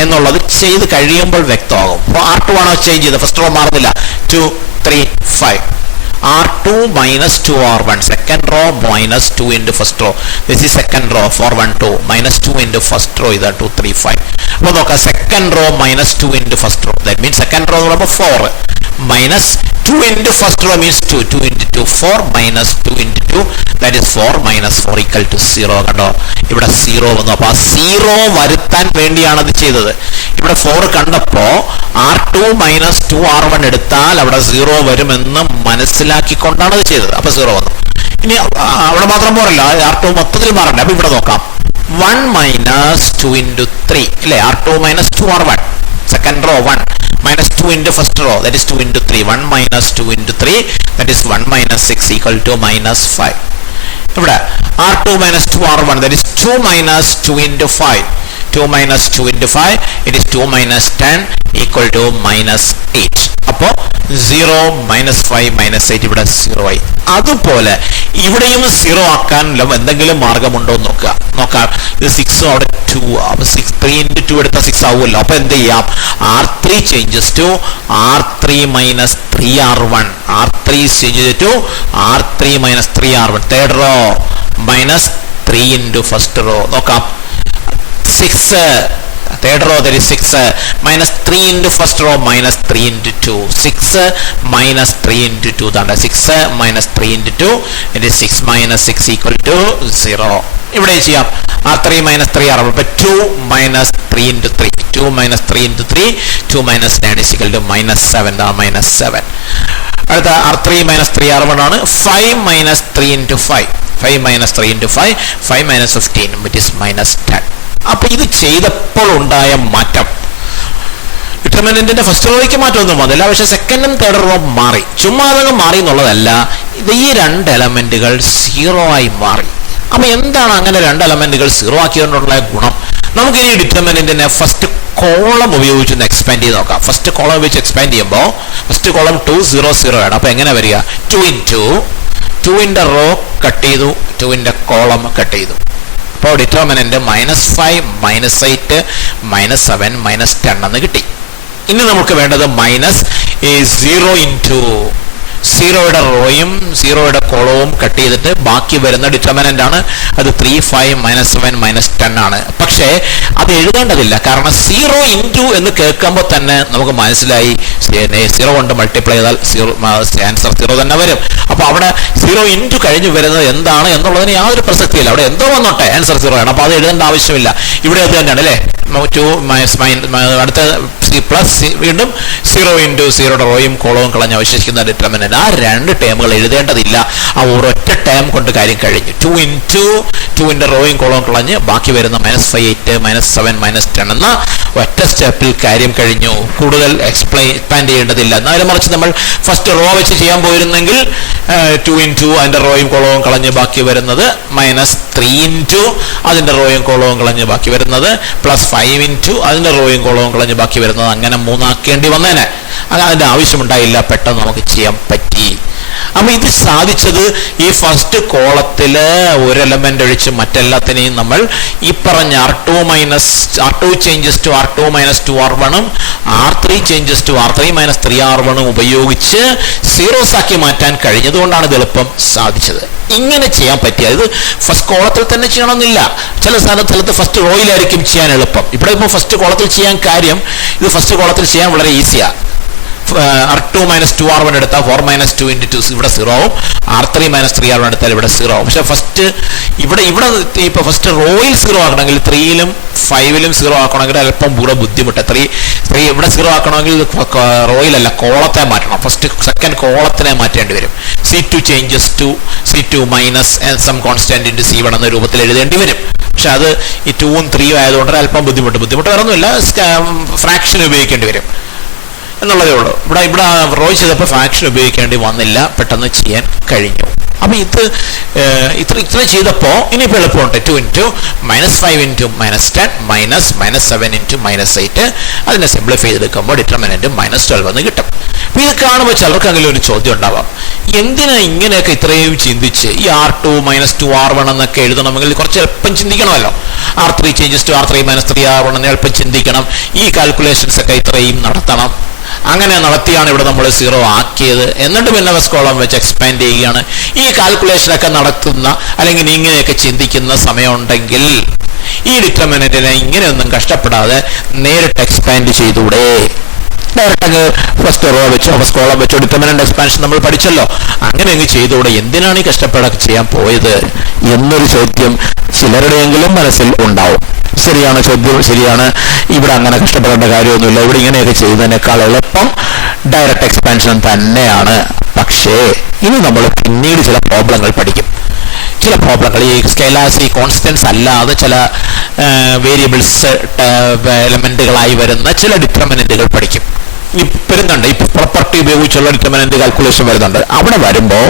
എന്നുള്ളത് ചെയ്ത് കഴിയുമ്പോൾ വ്യക്തമാകും. അപ്പോൾ R2 ആണോ ചേഞ്ച് ചെയ്തത്? ഫസ്റ്റ് റോ മാറുന്നില്ല. 2 3 5 R2 minus 2R1, second row minus 2 into first row. This is second row, 4 1 2 minus 2 into first row is 2 3 5. അപ്പോൾ നോക്കാം, second row minus 2 into first row. That means second row എന്ന് പറയുമ്പോൾ 4 minus 2 into first row means 2. 2 into 2 4 minus 2 into 2 that is 4 minus 4 equal to 0. കണ്ടോ, ഇവിടെ 0 വന്നു. അപ്പോൾ ആ 0 വരുത്താൻ വേണ്ടിയാണ് അത് ചെയ്തത്. ഇവിടെ 4 കണ്ടപ്പോ R2 മൈനസ് 2R1 എടുത്താൽ അവിടെ 0 വരുമെന്ന് മനസ്സിലാക്കിക്കൊണ്ടാണ് അത് ചെയ്തത്. അപ്പൊ 0 വന്നു. ഇനി അവിടെ മാത്രം പോരല്ല, R2 മൊത്തത്തിൽ മാറണ്ടേ. അപ്പൊ ഇവിടെ നോക്കാം, 1 minus 2 into 3 അല്ലേ? R2 minus 2R1, second row 1 minus 2 into first row, that is 2 into 3. 1 minus 2 into 3, that is 1 minus 6 equal to minus 5. ഇവിടെ R2 minus 2R1, that is 2 minus 2 into 5. 2 minus 2 into 5, it is 2 minus 10 equal to minus 8. അപ്പോൾ 0 minus 5 minus 8 ഇവിടെ 0 ആയി. അതുപോലെ ഇവിടെയും 0 ആക്കാൻ എന്തെങ്കിലും മാർഗമുണ്ടോ എന്ന് നോക്കാം. ഇത് 6 അവിടെ 2, അപ്പൊ 3 into 2 എടുത്താൽ 6 ആവുമല്ലോ. അപ്പൊ എന്ത് ചെയ്യാം? R3 changes to R3 minus 3R1. R3 changes to R3 minus 3R1. Third row minus 3 into first row. നോക്കാം, 6 third row, there is 6 minus 3 into first row minus 3 into 2. 6 minus 3 into 2, that is 6 minus 3 into 2, it is 6 minus 6 equal to 0. ഇവിടെ ചെയ്യാം, R3 minus 3R1, അപ്പോൾ 2 minus 3 into 3, 2 minus 3 into 3, 2 minus 9 is equal to minus 7, minus 7. അടുത്ത R3 minus 3R1 ആണ്. 5 minus 3 into 5, 5 minus 3 into 5, 5 minus 15, which is minus 10. അപ്പൊ ഇത് ചെയ്തപ്പോൾ ഉണ്ടായ മാറ്റം, ഡിറ്റർമിനന്റിന്റെ ഫസ്റ്റ് റോയ്ക്ക് മാറ്റമൊന്നും വന്നില്ല, പക്ഷെ സെക്കൻഡും തേർഡ് റോ മാറി. ചുമ്മാ അതങ്ങ് മാറി എന്നുള്ളതല്ല, ഇത് ഈ 2 എലമെന്റുകൾ 0 ആയി മാറി. അപ്പൊ എന്താണ് അങ്ങനെ 2 എലമെന്റുകൾ 0 ആക്കിയതുകൊണ്ടുള്ള ഗുണം? നമുക്ക് ഈ ഡിറ്റർമിനന്റിനെ ഫസ്റ്റ് കോളം ഉപയോഗിച്ച് ഒന്ന് എക്സ്പാൻഡ് ചെയ്ത് നോക്കാം. ഫസ്റ്റ് കോളം ഉപയോഗിച്ച് എക്സ്പാൻഡ് ചെയ്യുമ്പോൾ ഫസ്റ്റ് കോളം 2 0 0 ആണ്. അപ്പൊ എങ്ങനെ വരിക? 2 into 2ന്റെ റോ കട്ട് ചെയ്തു, 2ന്റെ കോളം കട്ട് ചെയ്തു. അപ്പോൾ ഡിറ്റർമിനന്റ് -5 -8 -7 -10 എന്ന് കിട്ടി. ഇനി നമുക്ക് വേണ്ടത് -0 into 0യുടെ റോയും 0യുടെ കോളവും കട്ട് ചെയ്തിട്ട് ബാക്കി വരുന്ന ഡിറ്റർമിനന്റ് ആണ്. അത് 3 5 -7 -10 ആണ്. പക്ഷേ അത് എഴുതേണ്ടതില്ല, കാരണം 0 into എന്ന് കേൾക്കുമ്പോൾ തന്നെ നമുക്ക് മനസ്സിലായി 0 കൊണ്ട് മൾട്ടിപ്ലൈ ചെയ്താൽ ആൻസർ 0 തന്നെ വരും. അപ്പൊ അവിടെ 0 into കഴിഞ്ഞ് വരുന്നത് എന്താണ് എന്നുള്ളതിന് യാതൊരു പ്രസക്തിയില്ല. അവിടെ എന്തോ വന്നോട്ടെ, ആൻസർ 0 ആണ്. അപ്പൊ അത് എഴുതേണ്ട ആവശ്യമില്ല. ഇവിടെ അത് തന്നെയാണ് അല്ലേ, 2 അടുത്ത പ്ലസ് വീണ്ടും 0 ഇൻറ്റു 0യുടെ റോയും കോളവും കളഞ്ഞ് അവശേഷിക്കുന്ന ഡിറ്റർമിനന്റ്. ആ രണ്ട് ടേമുകൾ എഴുതേണ്ടതില്ല. ആ ഒരൊറ്റ ടേം കൊണ്ട് കാര്യം കഴിഞ്ഞു. 2 ഇൻറ്റു 2ന്റെ റോയും കോളവും കളഞ്ഞ് ബാക്കി വരുന്ന -8 -7 -10 എന്ന ഒറ്റ സ്റ്റെപ്പിൽ കാര്യം കഴിഞ്ഞു. കൂടുതൽ എക്സ്പാൻഡ് ചെയ്യേണ്ടതില്ല. എന്നാലും മറിച്ച് നമ്മൾ ഫസ്റ്റ് റോ വെച്ച് ചെയ്യാൻ പോയിരുന്നെങ്കിൽ 2 ഇൻറ്റു അതിന്റെ റോയും കോളവും കളഞ്ഞ് ബാക്കി വരുന്നത് -3 ഇൻറ്റു അതിന്റെ റോയും കോളവും കളഞ്ഞ് ബാക്കി വരുന്നത് +5 ഇൻറ്റു അതിന്റെ റോയും കോളവും കളഞ്ഞ് ബാക്കി വരുന്നത്. അങ്ങനെ 3 ആക്കേണ്ടി വന്നേനെ. അതിന്റെ ആവശ്യമുണ്ടായില്ല. പെട്ടെന്ന് നമുക്ക് ചെയ്യാൻ പറ്റി. അപ്പൊ ഇത് സാധിച്ചത് ഈ ഫസ്റ്റ് കോളത്തില് ഒരു എലമെന്റ് ഒഴിച്ച് മറ്റെല്ലാത്തിനെയും നമ്മൾ ഈ പറഞ്ഞ R2 changes to R2 - 2R1 R3 changes to R3 - 3R1 ഉപയോഗിച്ച് സീറോസ് ആക്കി മാറ്റാൻ കഴിഞ്ഞതുകൊണ്ടാണ് ഇത് എളുപ്പം സാധിച്ചത്. ഇങ്ങനെ ചെയ്യാൻ പറ്റിയത് ഇത് ഫസ്റ്റ് കോളത്തിൽ തന്നെ ചെയ്യണമെന്നില്ല. ചില സ്ഥലത്ത് ഫസ്റ്റ് റോയിലായിരിക്കും ചെയ്യാൻ എളുപ്പം. ഇവിടെ ഇപ്പോൾ ഫസ്റ്റ് കോളത്തിൽ ചെയ്യാൻ കാര്യം ഇത് ഫസ്റ്റ് കോളത്തിൽ ചെയ്യാൻ വളരെ ഈസിയാണ്. R2 - 2R1 എടുത്താൽ 4 - 2 × 2 ഇവിടെ 0 ആവും. R3 - 3R1 എടുത്താൽ ഇവിടെ 0 ആവും. പക്ഷെ ഫസ്റ്റ് ഇവിടെ ഇപ്പൊ ഫസ്റ്റ് റോയിൽ 0 ആക്കണമെങ്കിൽ 3ലും 5ലും 0 ആക്കണമെങ്കിൽ അല്പം കൂടെ ബുദ്ധിമുട്ട്. 3 ഇവിടെ 0 ആക്കണമെങ്കിൽ റോയിലല്ല കോളത്തെ മാറ്റണം. ഫസ്റ്റ് സെക്കൻഡ് കോളത്തിനെ മാറ്റേണ്ടി വരും. C2 changes to C2 - some constant × C1 എന്ന രൂപത്തിൽ എഴുതേണ്ടി വരും. പക്ഷെ അത് ഈ 2ഉം 3ഉം ആയതുകൊണ്ട് അല്പം ബുദ്ധിമുട്ട് വേറൊന്നുമില്ല. ഫ്രാക്ഷൻ ഉപയോഗിക്കേണ്ടി വരും എന്നുള്ളതേ ഉള്ളൂ. ഇവിടെ റോ ചെയ്തപ്പോൾ ഫ്രാക്ഷൻ ഉപയോഗിക്കേണ്ടി വന്നില്ല. പെട്ടെന്ന് ചെയ്യാൻ കഴിഞ്ഞു. അപ്പൊ ഇത്ര ചെയ്തപ്പോൾ ഇനിയിപ്പോൾ എളുപ്പമുണ്ട്. 2 ഇൻറ്റു -5 ഇൻറ്റു -10 -7 ഇൻറ്റു -8 അതിനെ സിംപ്ലിഫൈ ചെയ്തെടുക്കുമ്പോൾ ഡിറ്റർമിനന്റ് -12 എന്ന് കിട്ടും. അപ്പൊ ഇത് കാണുമ്പോൾ ചിലർക്കെങ്കിലും ഒരു ചോദ്യം ഉണ്ടാവാം, എന്തിനാ ഇങ്ങനെയൊക്കെ ഇത്രയും ചിന്തിച്ച് ഈ R2 - 2R1 എന്നൊക്കെ എഴുതണമെങ്കിൽ കുറച്ച് എളുപ്പം ചിന്തിക്കണമല്ലോ. R3 changes to R3 - 3R1 എന്ന് എളുപ്പം ചിന്തിക്കണം. ഈ കാൽക്കുലേഷൻസ് ഒക്കെ ഇത്രയും നടത്തണം. അങ്ങനെ നടത്തിയാണ് ഇവിടെ നമ്മൾ 0 ആക്കിയത്. എന്നിട്ട് പിന്നെ ഫസ്റ്റ് കോളം വെച്ച് എക്സ്പാൻഡ് ചെയ്യുകയാണ്. ഈ കാൽക്കുലേഷനൊക്കെ നടത്തുന്ന അല്ലെങ്കിൽ ഇങ്ങനെയൊക്കെ ചിന്തിക്കുന്ന സമയമുണ്ടെങ്കിൽ ഈ ഡിറ്റർമിനന്റിനെ ഇങ്ങനെയൊന്നും കഷ്ടപ്പെടാതെ നേരിട്ട് എക്സ്പാൻഡ് ചെയ്തൂടെ? ഡയറക്റ്റ് ഫസ്റ്റ് റോ വെച്ചോ ഫസ്റ്റ് കോളം വെച്ചോ ഡിറ്റർമിനന്റ് എക്സ്പാൻഷൻ നമ്മൾ പഠിച്ചല്ലോ. അങ്ങനെ അങ്ങ് ചെയ്തുകൂടെ? എന്തിനാണ് ഈ കഷ്ടപ്പാടൊക്കെ ചെയ്യാൻ പോയത് എന്നൊരു ചോദ്യം ചിലരുടെയെങ്കിലും മനസ്സിൽ ഉണ്ടാവും. ശരിയാണ്, ചോദ്യം ശരിയാണ്. ഇവിടെ അങ്ങനെ കഷ്ടപ്പെടേണ്ട കാര്യമൊന്നുമില്ല. ഇവിടെ ഇങ്ങനെയൊക്കെ ചെയ്യുന്നതിനേക്കാൾ എളുപ്പം ഡയറക്റ്റ് എക്സ്പാൻഷൻ തന്നെയാണ്. പക്ഷേ ഇനി നമ്മൾ പിന്നീട് ചില പ്രോബ്ലങ്ങൾ പഠിക്കും. ചില പ്രോബ്ലങ്ങൾ ഈ സ്കെയിലാർസ്, ഈ കോൺസ്റ്റൻസ് അല്ലാതെ ചില വേരിയബിൾസ് എലമെന്റുകളായി വരുന്ന ചില ഡിറ്റർമിനന്റുകൾ പഠിക്കും. ഈ വരുന്നുണ്ട്. ഈ പ്രോപ്പർട്ടി ഉപയോഗിച്ചുള്ള ഡിറ്റർമിനന്റ് കാൽക്കുലേഷൻ വരുന്നുണ്ട്. അവിടെ വരുമ്പോൾ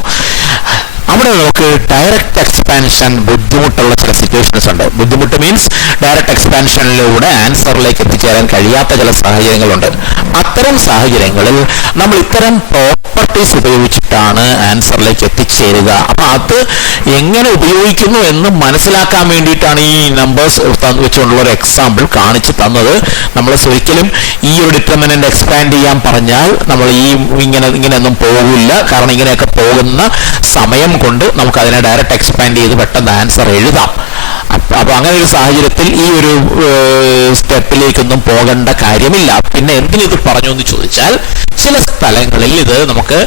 അവിടെ നമുക്ക് ഡയറക്റ്റ് എക്സ്പാൻഷൻ ബുദ്ധിമുട്ടുള്ള ചില സിറ്റുവേഷൻസ് ഉണ്ട്. ബുദ്ധിമുട്ട് മീൻസ് ഡയറക്റ്റ് എക്സ്പാൻഷനിലൂടെ ആൻസറിലേക്ക് എത്തിച്ചേരാൻ കഴിയാത്ത ചില സാഹചര്യങ്ങളുണ്ട്. അത്തരം സാഹചര്യങ്ങളിൽ നമ്മൾ ഇത്തരം പ്രോപ്പർട്ടീസ് ഉപയോഗിച്ചിട്ടാണ് ആൻസറിലേക്ക് എത്തിച്ചേരുക. അപ്പൊ അത് എങ്ങനെ ഉപയോഗിക്കുന്നു എന്ന് മനസ്സിലാക്കാൻ വേണ്ടിയിട്ടാണ് ഈ നമ്പേഴ്സ് വെച്ചുകൊണ്ടുള്ള ഒരു എക്സാമ്പിൾ കാണിച്ചു തന്നത്. നമ്മൾ ഒരിക്കലും ഈ ഒരു ഡിറ്റർമിനന്റ് എക്സ്പാൻഡ് ചെയ്യാൻ പറഞ്ഞാൽ നമ്മൾ ഇങ്ങനെയൊന്നും പോകില്ല. കാരണം ഇങ്ങനെയൊക്കെ പോകുന്ന സമയം കൊണ്ട് നമുക്ക് അതിനെ ഡയറക്റ്റ് എക്സ്പാൻഡ് ചെയ്ത് പെട്ടെന്ന് ആൻസർ എഴുതാം. അപ്പൊ അങ്ങനെ ഒരു സാഹചര്യത്തിൽ ഈ ഒരു സ്റ്റെപ്പിലേക്കൊന്നും പോകേണ്ട കാര്യമില്ല. പിന്നെ എന്തിനിത് പറഞ്ഞു എന്ന് ചോദിച്ചാൽ ചില സ്ഥലങ്ങളിൽ ഇത് നമുക്ക്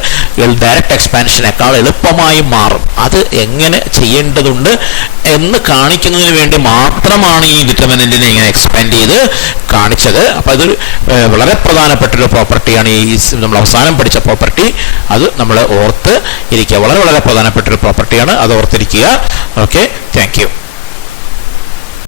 ഡയറക്റ്റ് എക്സ്പാൻഷനേക്കാൾ എളുപ്പമായി മാറും. അത് എങ്ങനെ ചെയ്യേണ്ടതുണ്ട് എന്ന് കാണിക്കുന്നതിന് വേണ്ടി മാത്രമാണ് ഈ ഡിറ്റർമിനന്റിനെ ഇങ്ങനെ എക്സ്പാൻഡ് ചെയ്ത് കാണിച്ചത്. അപ്പൊ അത് വളരെ പ്രധാനപ്പെട്ടൊരു പ്രോപ്പർട്ടിയാണ്. ഈ നമ്മൾ അവസാനം പഠിച്ച പ്രോപ്പർട്ടി അത് നമ്മൾ ഓർത്ത് ഇരിക്കുക. വളരെ വളരെ പ്രധാനപ്പെട്ടൊരു പ്രോപ്പർട്ടിയാണ്. അത് ഓർത്തിരിക്കുക. Okay, thank you.